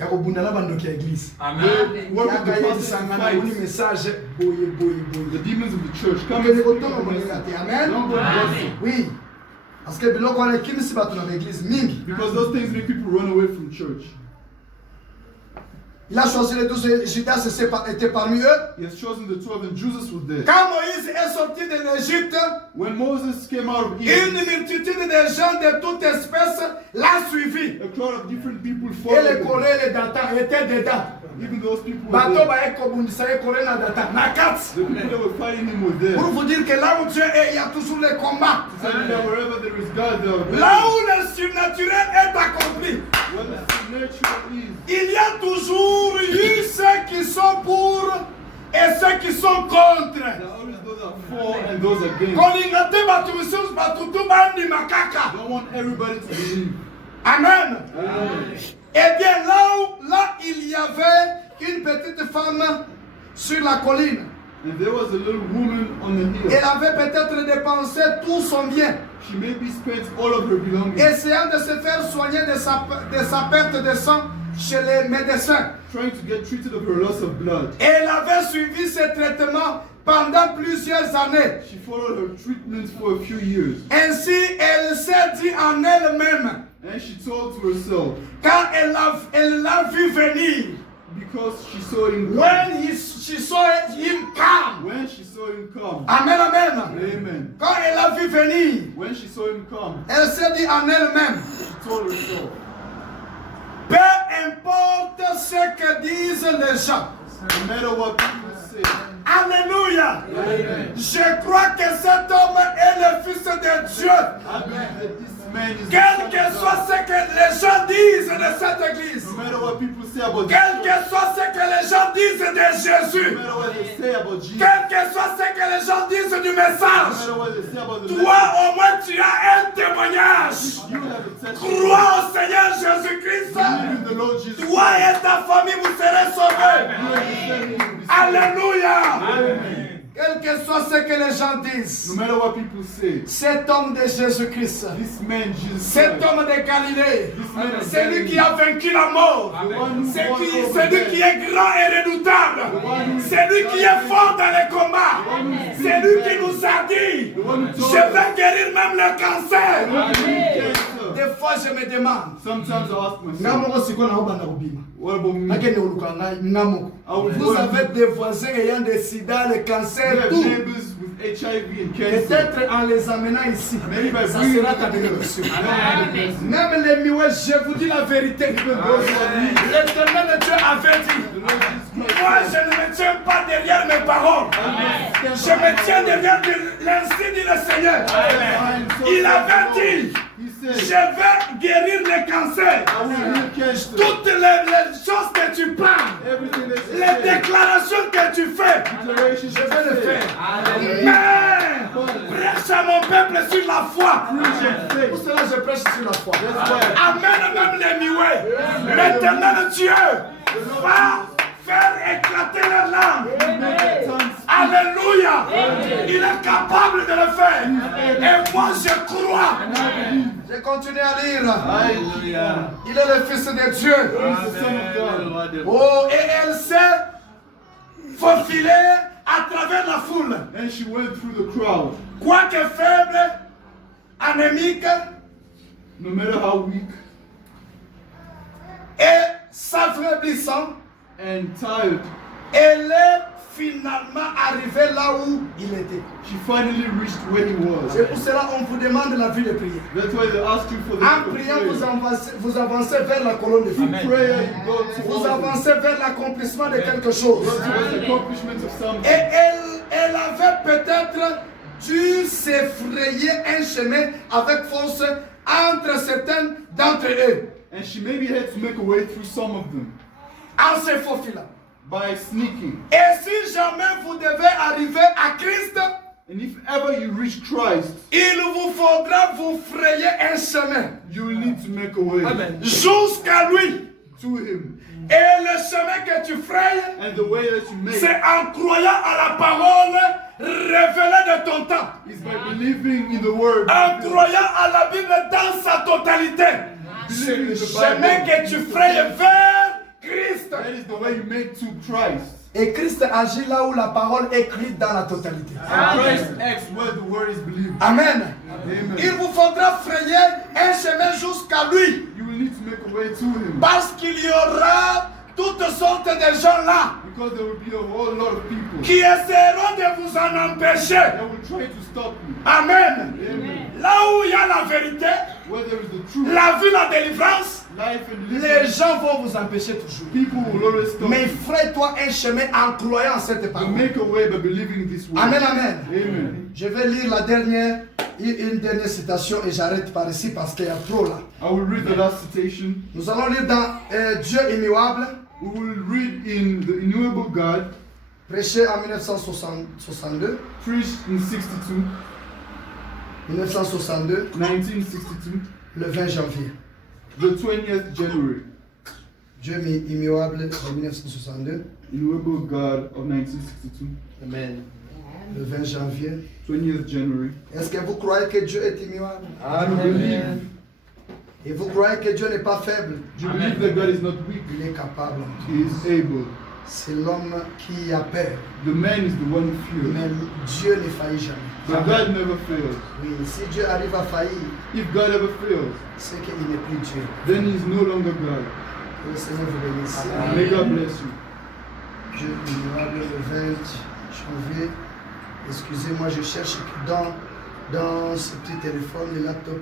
ya kobundana bandoki ya église. The work of the Yaka pastor is to yebisanga na uni fight message boye boye the boye. demons of the church. Come Kele and kotonga moninga te. Amen. Don't go gossip. Oui. Parce que biloko wana kimisi bato na église mingi. Because those things make people run away from church. Il a choisi les 12, Judas était parmi eux. He has chosen the 12, and Judas was there. Quand Moïse est sorti de l'Égypte, When Moses came out of une Egypt, multitude de gens de toute espèce l'a suivi. a crowd of different people Et les followed him. Corées, les Datans étaient dedans. Even those people were Bateau there. ba ekobundisa ye Corée na Datan. Na 4. The people that were fighting him were there. Pour vous dire que là où Dieu est, il y a toujours les combats. Saying that wherever there is God, there are Là où le surnaturel est accompli, Where the supernatural is, il y a toujours eu ceux qui sont pour et ceux qui sont contre. there are always those that are for and those against. Kolingate batumisus batutu bandi makaka. I don't want everybody to believe. Amen. Amen. Eh bien, là, il y avait une petite femme sur la colline. And there was a little woman on the hill. Elle avait peut-être dépensé tout son bien, She maybe spent all of her belongings, essayant de se faire soigner de sa perte de sang chez les médecins. trying to get treated of her loss of blood. Elle avait suivi ce traitement pendant plusieurs années. She followed her treatment for a few years. Ainsi, elle s'est dit en elle-même, And she told to herself, quand elle l'a vu venir, because she saw him come. when she saw him come. When she saw him come. Amen, amen. Amen. Quand elle l'a vu venir, When she saw him come, elle s'est dit en elle-même, she told herself, peu importe ce que disent les gens. no matter what people say, Alléluia. Amen. Je crois que cet homme est le Fils de Dieu. I believe that this man is the Quel Son que of soit God. ce que les gens disent de cette église, No matter what people say about quel Jesus, que soit ce que les gens disent de no Jésus, matter what they say about Jesus, quel que soit ce que les gens disent du no message, matter what they say about the toi au moins tu as un témoignage. you have a testimony. Crois au Seigneur Jésus-Christ. Believe in the Lord Jesus. Toi et ta famille, vous serez sauvés. You and your family will be saved. Alléluia. Amen. Quel que soit ce que les gens disent, No matter what people say, cet homme de Jésus-Christ, this man Jesus cet Christ, homme de Galilée, this man of celui qui Galilee, a vaincu la mort, the one who won over celui death, qui est grand et redoutable, celui qui est fort dans les combats, celui qui nous a dit, je vais guérir même le cancer. cancer. Des fois je me demande, Sometimes I ask myself, Namoko siko na obanda obima. what about me? Akene olukanga Namoko. Vous avez des voisins ayant des sida, le We cancer, have tout. neighbors with HIV and cancer. Peut-être en les amenant ici, Maybe by ça bringing sera them ta here. bénédiction. Amen. Même les miouets, je vous dis la vérité. L'éternel Dieu avait dit, The Lord Jesus Christ moi said, je ne me tiens pas derrière mes paroles. Je me tiens derrière l'ainsi dit le Seigneur. Il avait dit, He je said, vais guérir le cancer. I will heal cancer. Toutes les choses que tu parles, Everything that you les say, déclarations que tu fais, declarations je you vais le say, faire. Mais prêche à mon peuple sur la foi. Pour cela, je prêche sur la foi. That's why Amène même les miouets. L'éternel Dieu va faire éclater leur langue. make the tongues Alléluia. Il est capable de le faire. Et moi, je crois. Je continue à lire. Il est le Fils de Dieu. Oh, et elle s'est faufilée à travers la foule. And she went through the crowd. Quoique faible, anémique No matter how weak et s'affaiblissant, and tired, elle est finalement arrivée là où il était. she finally reached where he was. C'est pour cela qu'on vous demande la vie de prière. That's why they asked you for the En gift of priant, prayer. vous avancez vers la colonne de feu. In prayer, you go Vous towards avancez vers l'accomplissement de quelque chose. the accomplishment of something. Et elle avait peut-être dû s'effrayer un chemin avec force entre certains d'entre eux. And she maybe had to make a way through some of them En se faufilant. by sneaking. Et si jamais vous devez arriver à Christ, And if ever you reach Christ, il vous faudra vous frayer un chemin you will need to make a way jusqu'à lui. to him. Et le chemin que tu frayes, And the way that you make c'est en croyant à la parole révélée de ton temps. is by believing in the word. En croyant à la Bible dans sa totalité. C'est le chemin que tu frayes vers Christ. That is the way you make to Christ. Et Christ agit là où la parole est écrite dans la totalité. And Christ acts where the word is believed. Amen. Amen. Il vous faudra frayer un chemin jusqu'à lui. You will need to make a way to him. Parce qu'il y aura toutes sortes de gens là Because there will be a whole lot of people qui essaieront de vous en empêcher. that will try to stop you. Amen. Amen. Là où il y a la vérité, Where there is the truth, la vie, la délivrance, life and les living, gens vont vous empêcher toujours. people will always stop Mais you. fraye-toi un chemin en croyant en cette But parole. make a way by believing this word. Amen, amen. Amen. Je vais lire une dernière citation et j'arrête par ici parce qu'il y a trop là. I will read the last citation. Nous allons lire dans Dieu immuable, We will read in the Innumerable God, prêché en 1962. preached in 62, 1962, 1962, le 20 janvier. the 20th January. Dieu immuable en 1962, Innumerable God of 1962, Amen. Le 20 janvier. 20th January. Est-ce que vous croyez que Dieu est immuable? You believe, Et vous croyez que Dieu n'est pas faible? you believe that God is not weak, Il est capable. He is able. C'est l'homme qui a peur. The man is the one who Mais fears. Dieu ne faillit jamais. But God never fails. Oui, si Dieu arrive à faillir, If God ever fails, c'est qu'il n'est plus Dieu. then He is no longer God. Que le Seigneur vous bénisse. May God bless you. Dieu immuable le 20 janvier. Excusez-moi, je cherche dans ce petit téléphone, le laptop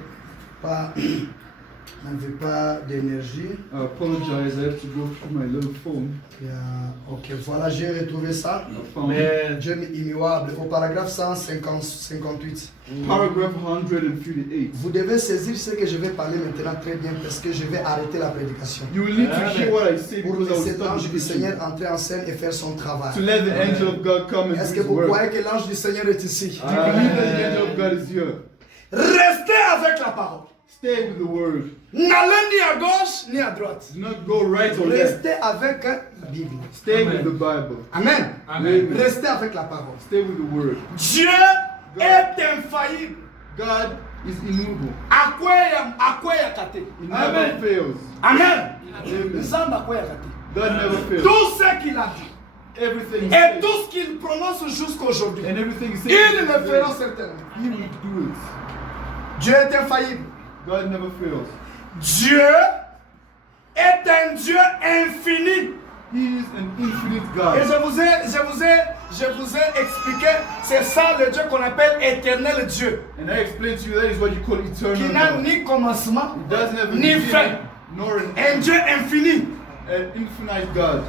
n'avait pas d'énergie. I apologize, I have to go through my little phone. Ok, voilà, j'ai retrouvé ça. I found it. Dieu immuable, au paragraphe 158. Paragraph 158. Vous devez saisir ce que je vais parler maintenant très bien parce que je vais arrêter la prédication. You will need to hear what I say Pour because I will laisser stop l'ange the du preaching. Seigneur entrer en scène et faire son travail. To let the angel of God come and Est-ce do que his vous work. croyez que l'ange du Seigneur est ici? Do you believe that the angel of God is here? Restez avec la parole. Stay with the word. N'allez ni à gauche ni à droite. Do not go right or left. Restez avec la Bible. Stay with the Bible. Amen. Amen. Restez avec la parole. Stay with the word. Dieu est infaillible. God is immovable. Akwea kate. He never fails. Amen. Amen. Nzambe akwea kate. God never fails. Tout ce qu'il a dit Everything he et says tout ce qu'il prononce jusqu'à aujourd'hui, and everything he says, il le fera certainement. he will do it. Dieu est infaillible. God never fails. Dieu est un Dieu infini. He is an infinite Et God. je vous ai expliqué, c'est ça le Dieu qu'on appelle éternel Dieu, And I explained to you that is what you call eternal qui n'a God. ni commencement, It doesn't have a ni beginning fin. nor an Un end. Dieu infini, An infinite God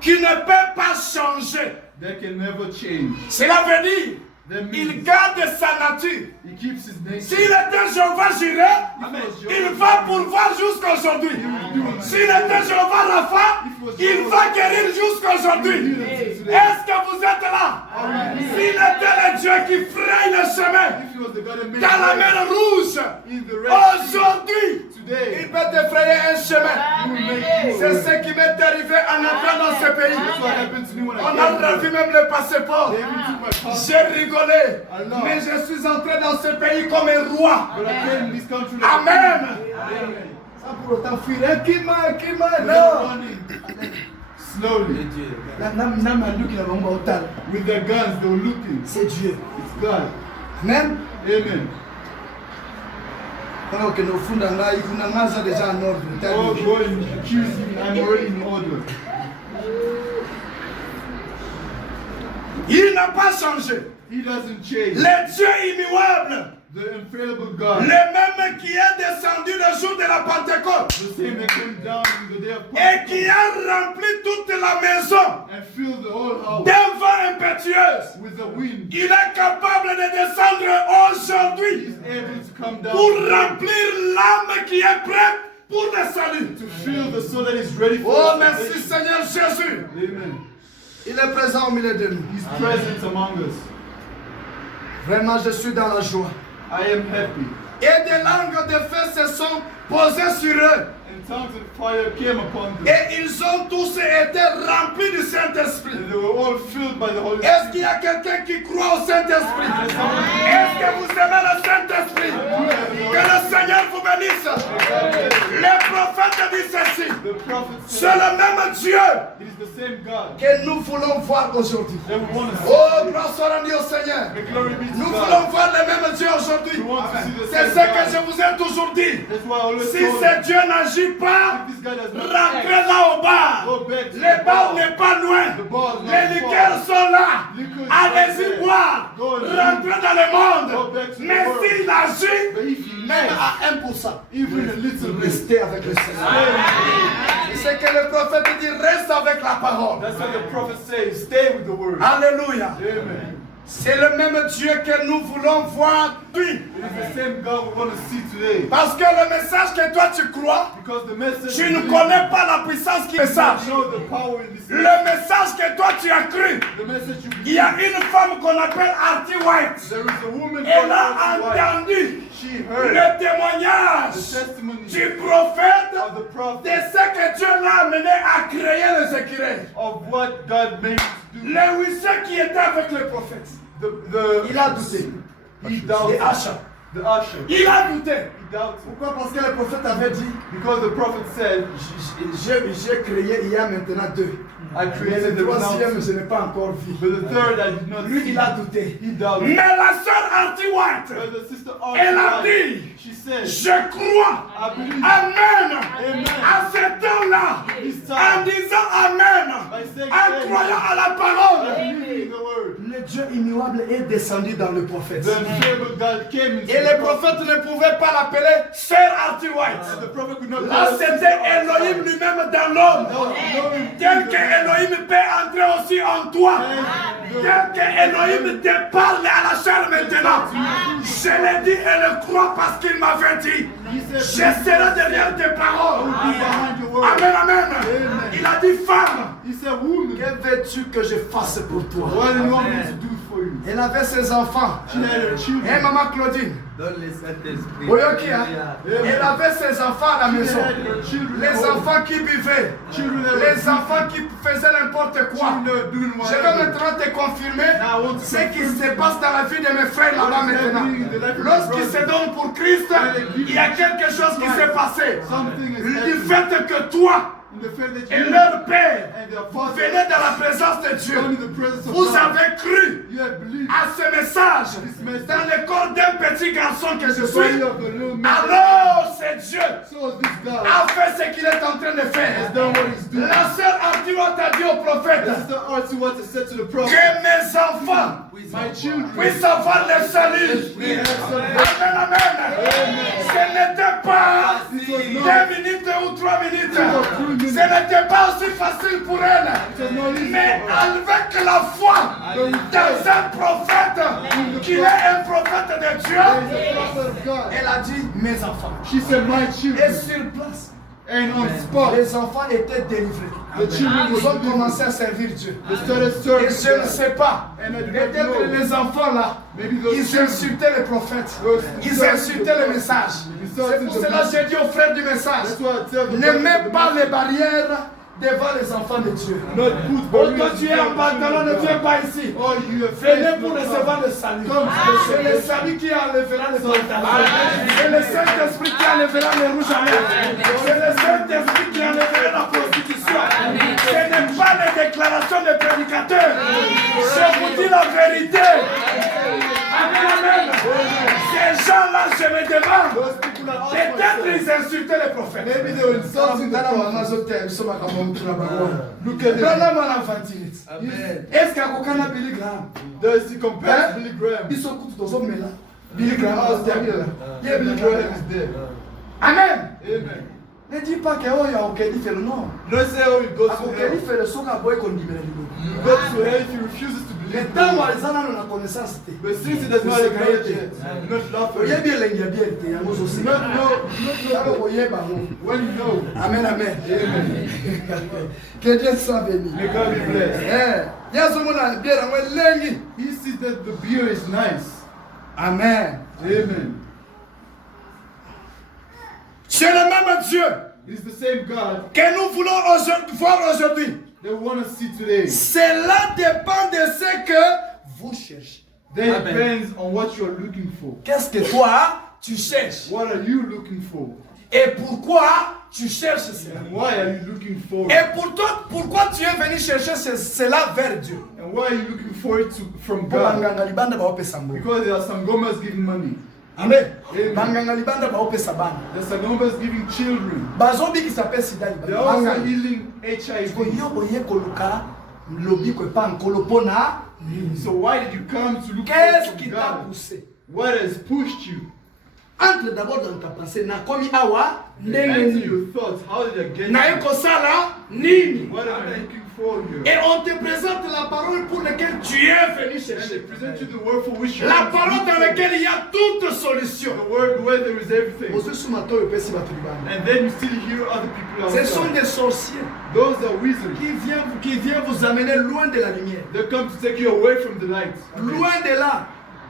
qui ne peut pas changer. that can never change. Cela veut dire, That il means garde sa nature. he keeps his nature. S'il était Jéhovah Jireh, il va pourvoir jusqu'à aujourd'hui. S'il était Jéhovah Rapha, il va guérir jusqu'à aujourd'hui. today? Est-ce que vous êtes là? S'il était le Dieu qui fraye le chemin If he was the God that made dans la the mer rouge, in the Red Sea aujourd'hui, today, il peut te frayer un chemin. he will make you. C'est ce qui m'est arrivé en entrant dans ce pays. That's what happened to me when I On came a here. revu même le passeport. They even took my passport. J'ai rigolé, Alors. mais je suis entré dans ce pays comme un roi. But I came in this country like Amen. Amen. Sans pour autant fuir. Qui m'a, Without non. running. Slowly. With their guns, they were looking. C'est Dieu. It's God. Amen. Amen. Alors que nos fonds d'Anga, ils sont déjà en ordre. Oh, go and accuse him. I'm already in order. Il n'a pas changé. He doesn't change. Le Dieu immuable, The infallible God. le même qui est descendu le jour de la Pentecôte The same that came down in the day of et qui Pentecost a rempli toute la maison and filled the whole house d'un vent impétueux. with the wind. Il est capable de descendre aujourd'hui He's able to come down pour to remplir l'âme qui est prête pour le salut. fill the soul that is ready for Oh, salvation. merci Seigneur Jésus. Amen. Il est présent au milieu de nous. He's present among us. Vraiment, je suis dans la joie. I am happy. Et des langues de feu se sont posées sur eux. And tongues of fire came upon them. Et ils ont tous été remplis du Saint-Esprit. And they were all filled by the Holy Est-ce Spirit. qu'il y a quelqu'un qui croit au Saint-Esprit? Est-ce que vous aimez le Saint-Esprit? Que le Seigneur vous bénisse. Le prophète dit ceci. The prophet C'est said, le même Dieu it is the same God Que nous voulons voir aujourd'hui. that we want to see. Oh, gloire soit rendue au Seigneur. The glory be to Nous God. voulons voir le même Dieu aujourd'hui. We want to see the C'est same ce que je God. vous ai toujours dit. That's why I always Si told ce you, Dieu n'agit pas, if this God does not rentrez act, là au bar. go back to Les the bars bar. n'est pas loin. The bar is not Les liqueurs far. sont là. Liquor is Allez-y right there. boire. Go and Rentrez dans le Go monde. back to the Mais world. s'il agit, But if you même know, à 1%, even a little bit, Restez avec le Seigneur. c'est que le prophète dit reste avec la parole. that's what the prophet says. Stay with the word. Alléluia. Amen. C'est le même Dieu que nous voulons voir. Oui. It is the same God we want to see today. Parce que le message que toi tu crois, Because the message tu you ne believe connais pas la puissance qui est message. in, know the power in this Le message que toi tu as cru, the message you il y a believe. une femme qu'on appelle Artie White. There is a woman Elle called a Nancy White. entendu She heard le témoignage the testimony du prophète of the de prophet ce que Dieu l'a amené à créer les écrits. of what God made to do. Les huissiers qui étaient avec le prophète. Il a douté. He Les doubted. achats. The usher. Il a douté. He doubted. Pourquoi? Parce que le prophète avait dit, Because the prophet said, j'ai créé, il y a maintenant deux. I Mais created le the troisième, mountain. je n'ai pas encore vu. But the third I did not Lui, see. il a douté. He doubted. Mais la sœur Artie White, But the sister elle a Arthur, dit, she said, je crois. I believe. Amen. Amen. À ce temps-là, This en time, disant Amen, by saying en croyant à la I parole, believe in the word. Le Dieu immuable est descendu dans le prophète. The infallible God came into et the le prophète ne pouvait pas l'appeler sœur Artie White. And the prophet could not Là, call her c'était Elohim lui-même dans l'homme. Tel que Elohim peut entrer aussi en toi. Tel que Elohim te parle à la chair maintenant. Je l'ai dit et le crois parce qu'il m'avait dit. Je serai derrière tes paroles. behind your word. Amen, amen. Il a dit femme. He said, woman, Que veux-tu que je fasse pour toi? what do you want me to do for you? Elle avait ses enfants. She had her Et children. maman Claudine. Donne-les Saint-Esprit. Oyoki, hein? Elle avait ses enfants à la She maison. had her children. Les enfants qui buvaient. Children that Les were enfants qui faisaient n'importe quoi. children doing Je vais whatever. maintenant te confirmer Now, I want to ce qui se passe dans la vie de mes frères là-bas What is maintenant. happening in the life of my Lorsqu'ils se brothers? donnent pour Christ, il y a quelque chose qui s'est passé. Something is Du happening. fait que toi In the fact that et you leur père and their vous father venez dans la présence de Dieu, stand in the presence of vous God. avez cru You have believed à ce message this message. dans le corps d'un petit garçon que je The body suis. of the little man. Alors c'est Dieu So this God a fait ce qu'il est en train de has faire. done what he's doing. La sœur Arthur a dit au prophète Sister Artsy what to say to the prophet. que mes enfants My children puissent avoir le salut. may have some Amen, amen. Ce n'était pas 2 minutes ou 3 minutes. Ce n'était pas aussi facile pour elle. Mais avec la foi dans un prophète, qu'il est un prophète de Dieu, prophet of God. elle a dit mes enfants. She said, my Et children. sur place, And on spot, les enfants étaient délivrés. the children Ils ont were commencé à servir Dieu. They started Et serving je ne God. sais pas, And I do not peut-être know. les enfants là, Maybe those ils children, insultaient les prophètes. Those- Ils insultaient le message. C'est pour cela que j'ai dit aux frères du message, that's why I tell the ne brothers mets of the pas message, les barrières devant les enfants de Dieu. not put Oh, barriers quand tu es en in front of the pantalon, ne children of viens God. pas ici. Oh, you have Venez faith, pour no recevoir problem. le salut. Come to C'est le receive salut qui enlèvera les pantalons. C'est le Saint-Esprit qui enlèvera les rouges à lèvres. C'est le Saint-Esprit qui enlèvera la prostitution. Ce n'est pas les déclarations des prédicateurs. Je vous dis la vérité. Amen, amen. Ces gens-là, je me demande. Those people are also Peut-être my ils insultaient les prophètes. Maybe they were insulting the prophet. Look at them. Est-ce qu'il y a quelqu'un Billy Graham? Does he compare Hein? to Billy Graham? Ils sont tous dans un mélange. Billy Graham, Oh, c'est Billy yeah, Billy Graham is dead. Amen. Amen. Ne dis pas que oh, il y a aucun différent. Non. Don't say, oh, you go to Aucun hell. différent, c'est un boy qu'on dit. You go to hell if he refuses to Mais believe. tant que les gens ont la connaissance, But since he does not acknowledge it, do not laugh il y a at it. bien l'envie, il y a bien été. Il y a aussi. Do not know when you know. Amen, amen. Amen. Que Dieu soit béni. May God be blessed. Il y a ce monde à bien, on est l'envie. He sees that the beer is nice. Amen. Amen. C'est le même Dieu It is the same God que nous voulons voir aujourd'hui. that we want to see today. Cela dépend de ce que vous cherchez. That depends on what you are looking for. Qu'est-ce que toi, tu cherches? What are you looking for? Et pourquoi tu cherches cela? And why are you looking for Et it? pourquoi tu es venu chercher cela vers Dieu? And why are you looking for it from Pour God? banganga libanda baopesa mbo. Because there are sangomas giving money. Amen. Amen. Banganga libanda baopesa bana. There are sangomas giving children. Bazobi qui s'appelle sida They are also libanda. healing HIV. Yo boye koluka lobi ko pa nkolo pona. So why did you come to look for Qu'est-ce it qui from t'a God? poussé? What has pushed you? Entre d'abord dans ta pensée na komi awa Answer ndenge your thoughts. How did I get na here? yeko sala nini? What am I looking for here? Et on te présente la parole pour laquelle tu es venu And they chercher. present you the word for which you La want to parole look dans for. laquelle il y a toute solution. The word where there is everything. Ozwi sumato yo pesi bato libanda. And then you still hear other people Ce sont outside. des sorciers Those are wizards. qui viennent vous amener loin de la lumière. They come to take you away from the light. Loin de là.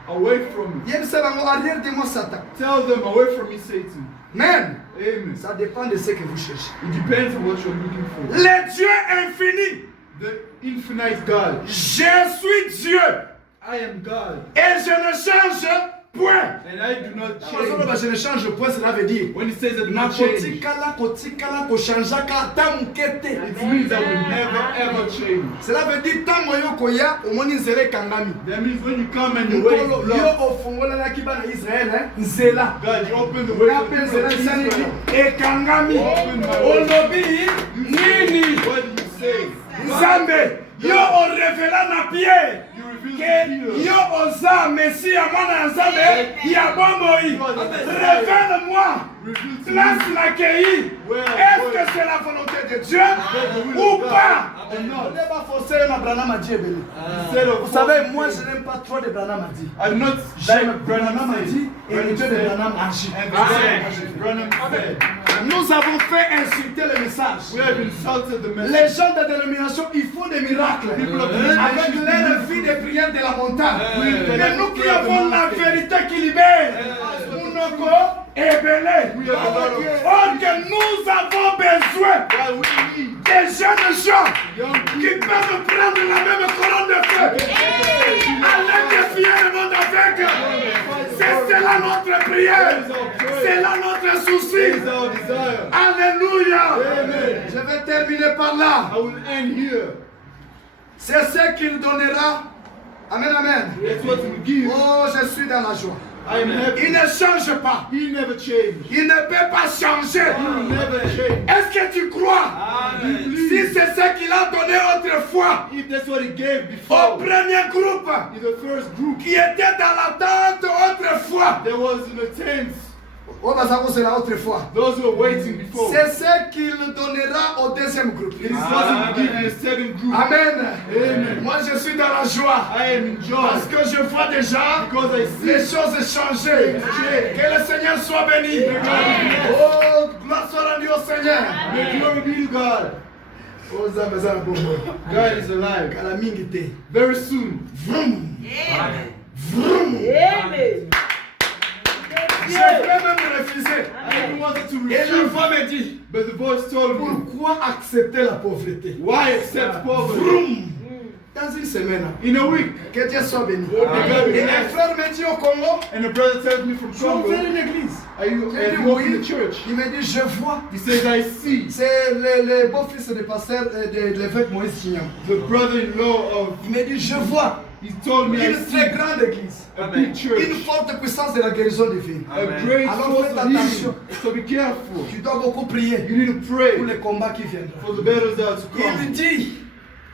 Away from it. Viens me faire arrière de moi Satan. Tell them away from me, Satan. Même, Amen. ça dépend de ce que vous cherchez. It depends on what you're looking for. Le Dieu infini. The infinite God. Je suis Dieu. I am God. Et je ne change point. And I do not Je change. ne change point, cela veut dire. When it says I do not change, Kotikala koshanjaka ata mukete. it means I will never ever change. Cela veut dire tant moyo koya omoni nzele kangami. That means when you come and the way is Nkolo yo blocked, ofungolelaki bana Israel nzela. God, you open the way for Nape people nzela of isani Israel. ekangami. Olobi nini? What do you say? Nzambe yo orevela na Pierre. You reveal Que to Peter. yo oza Messia mwana nzambe ya bomoi. Révèle-moi. Reveal to Place me. l'accueillir. Est-ce que c'est la volonté de Dieu ou pas? or not. On n'est pas forcé à Branham a dit Ebele. Instead of Vous savez, moi je n'aime pas trop de Branham a dit. I do not J'aime like Branham a dit et le Dieu de Branham agit. And the Branham said, Nous avons fait insulter le message. we have insulted the Les message. gens de dénomination, ils font des miracles People of avec denomination leur vie de prière de la montagne. Oui, Mais nous qui avons la vérité qui libère, Mounoko et Belé. We have a lot of Or que nous avons besoin God, we need des jeunes gens young qui people. peuvent prendre la même couronne de feu. Aller défier le monde avec. C'est cela notre prière. C'est là notre souci. It's our desire. Alléluia. Amen. Je vais terminer par là. I will end here. C'est ce qu'il donnera. Amen, amen. That's what we give. Oh, je suis dans la joie. I am happy. Il ne change pas. He never changed. Il ne peut pas changer. He will never change. Est-ce que tu crois? Si c'est ce qu'il a donné autrefois If that's what he gave au before, premier groupe in the first group, qui était dans l'attente autrefois. there was in a tent. Oh, bah ça c'est là autrefois. Those who were waiting before. C'est ce qu'il donnera au deuxième groupe. It is what he will give in the second group. Amen. Amen. Moi je suis dans la joie. I am in joy Parce que je vois déjà because I see les choses changer. Que le Seigneur soit béni. Oh, Gloire soit rendue au Seigneur. May glory be to God. Oh, Zambazana Bobo. God is alive. Kalamingite. Very soon. Vroom. Amen. Vroom. Amen. J'ai même refusé. I even wanted to Et la refuse, voix me dit, but the voice told me, pourquoi accepter la pauvreté? why accept poverty? Vroom. Dans une semaine. In a week. Que Dieu soit béni. Amen. Et un frère me dit au Congo, And the brother tells me from je vais Congo, ouvrir une église. are you J'ai dit involved in oui. the church? Il me dit, je vois. He says, I see. C'est le beau-fils du pasteur de l'évêque Moïse Chignon. The brother-in-law of, Il me dit, je vois he told me, I une très see grande église. a big Une church. forte puissance de la guérison divine. A great Alors source faites of healing. attention. So be careful. Tu dois beaucoup prier You need to pray pour les combats qui viendront. for the battles that are to Il come. dit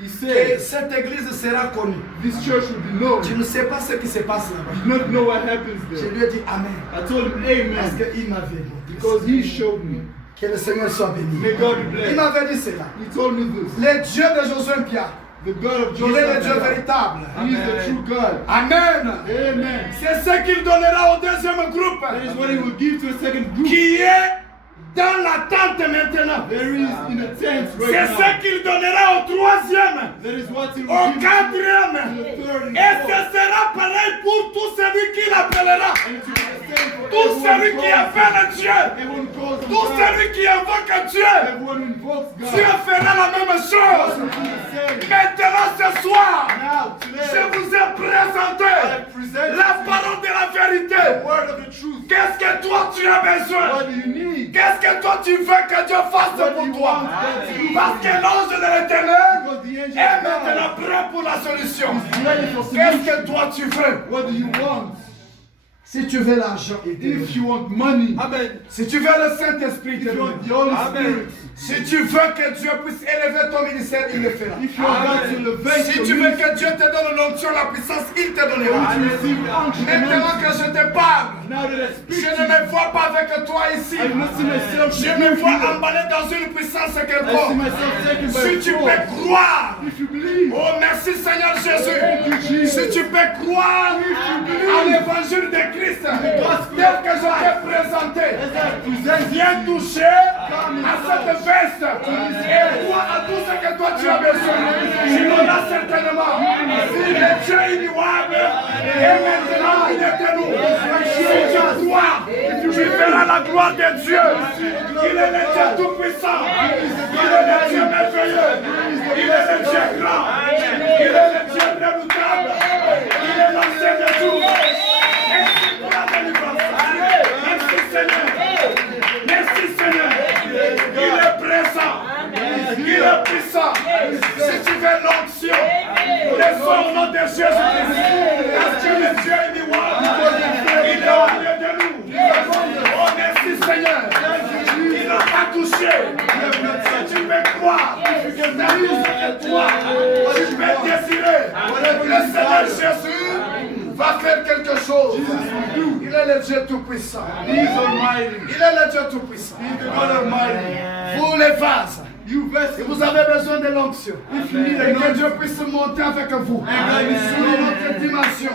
He que said, cette église sera connue. this church will be known. Tu ne sais pas ce qui se passe là-bas. You don't know what happens Je there. lui ai dit Amen. I told him, Parce amen, qu'il m'avait dit. because he showed me. Que le Seigneur soit béni. May God be Il blessed. m'avait dit cela. He told me this. Le Dieu de Josué Pierre, The God of il est le Dieu Joseph, véritable. he is the true God. Amen. Amen. C'est ce qu'il donnera au deuxième groupe That is what he will give to the second group. qui est dans la tente maintenant. There is in the tent C'est right ce now. qu'il donnera au troisième, That is what he au will give to quatrième. the third and Et ce fourth. sera pareil pour tout celui qui l'appellera. And it will be the same for Tout everyone celui who qui calls- appelle Dieu. everyone who calls on Tout God. celui qui invoque Dieu. Everyone who invokes God. Dieu fera la même chose. God will do the same. Maintenant ce soir, Now, je today, vous ai présenté I present la to you parole de la vérité. the word of the truth. Qu'est-ce que toi tu as besoin? What do you need? Qu'est-ce que toi tu veux que Dieu fasse What do pour you toi? want God to do? Parce que l'ange de l'éternel Because the angel est of God maintenant prêt pour la solution. is ready for Qu'est-ce solution. que toi tu veux? What do you want? Si tu veux l'argent, il te If you want money, Si tu veux le Saint-Esprit, il te if you donne. want the Holy Spirit, Si tu veux que Dieu puisse élever ton ministère, il le fera. if you want God to elevate Si your tu veux ministry, que Dieu te donne l'onction, la puissance, il te donnera. to receive unction and Maintenant que je te parle, now that I speak je to ne you, me vois pas avec toi ici. I do not see myself Je with me you vois here. emballé dans une puissance I see quelconque. myself taken by Si tu force. peux croire, If you believe, oh merci Seigneur Thank you, Jésus. Jesus. Si tu peux croire à l'évangile de Christ, tel que je t'ai présenté, as I present viens toucher à cette veste et crois à tout ce que toi tu as besoin. Tu l'auras certainement. Si le Dieu immuable est maintenant, il est de nous. Si tu crois, tu verras la gloire de Dieu. Il est le Dieu tout-puissant. Il est le Dieu merveilleux. Il est le Dieu grand. Il est le Dieu redoutable. Il est l'ancien de tout. Merci pour la délivrance. Merci Seigneur. Merci Seigneur. Il est présent. Il est puissant. Si tu veux l'onction, laissons au nom de Jésus-Christ. Parce que le Dieu est immuable. Il est au milieu de nous. Oh merci Seigneur. Il n'a pas touché. Si tu peux croire, que toi, tu peux désirer. Le Seigneur Jésus va faire quelque chose. Il est le Dieu tout-puissant. He is almighty. Il est le Dieu tout-puissant. He is the God almighty. Vous les vases, You si vessels, vous avez besoin de l'onction, et que Dieu puisse monter avec vous sur notre dimension.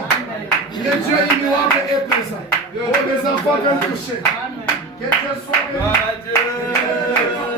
Le Dieu immuable est présent. Oh, les enfants viennent toucher. Que Dieu soit béni.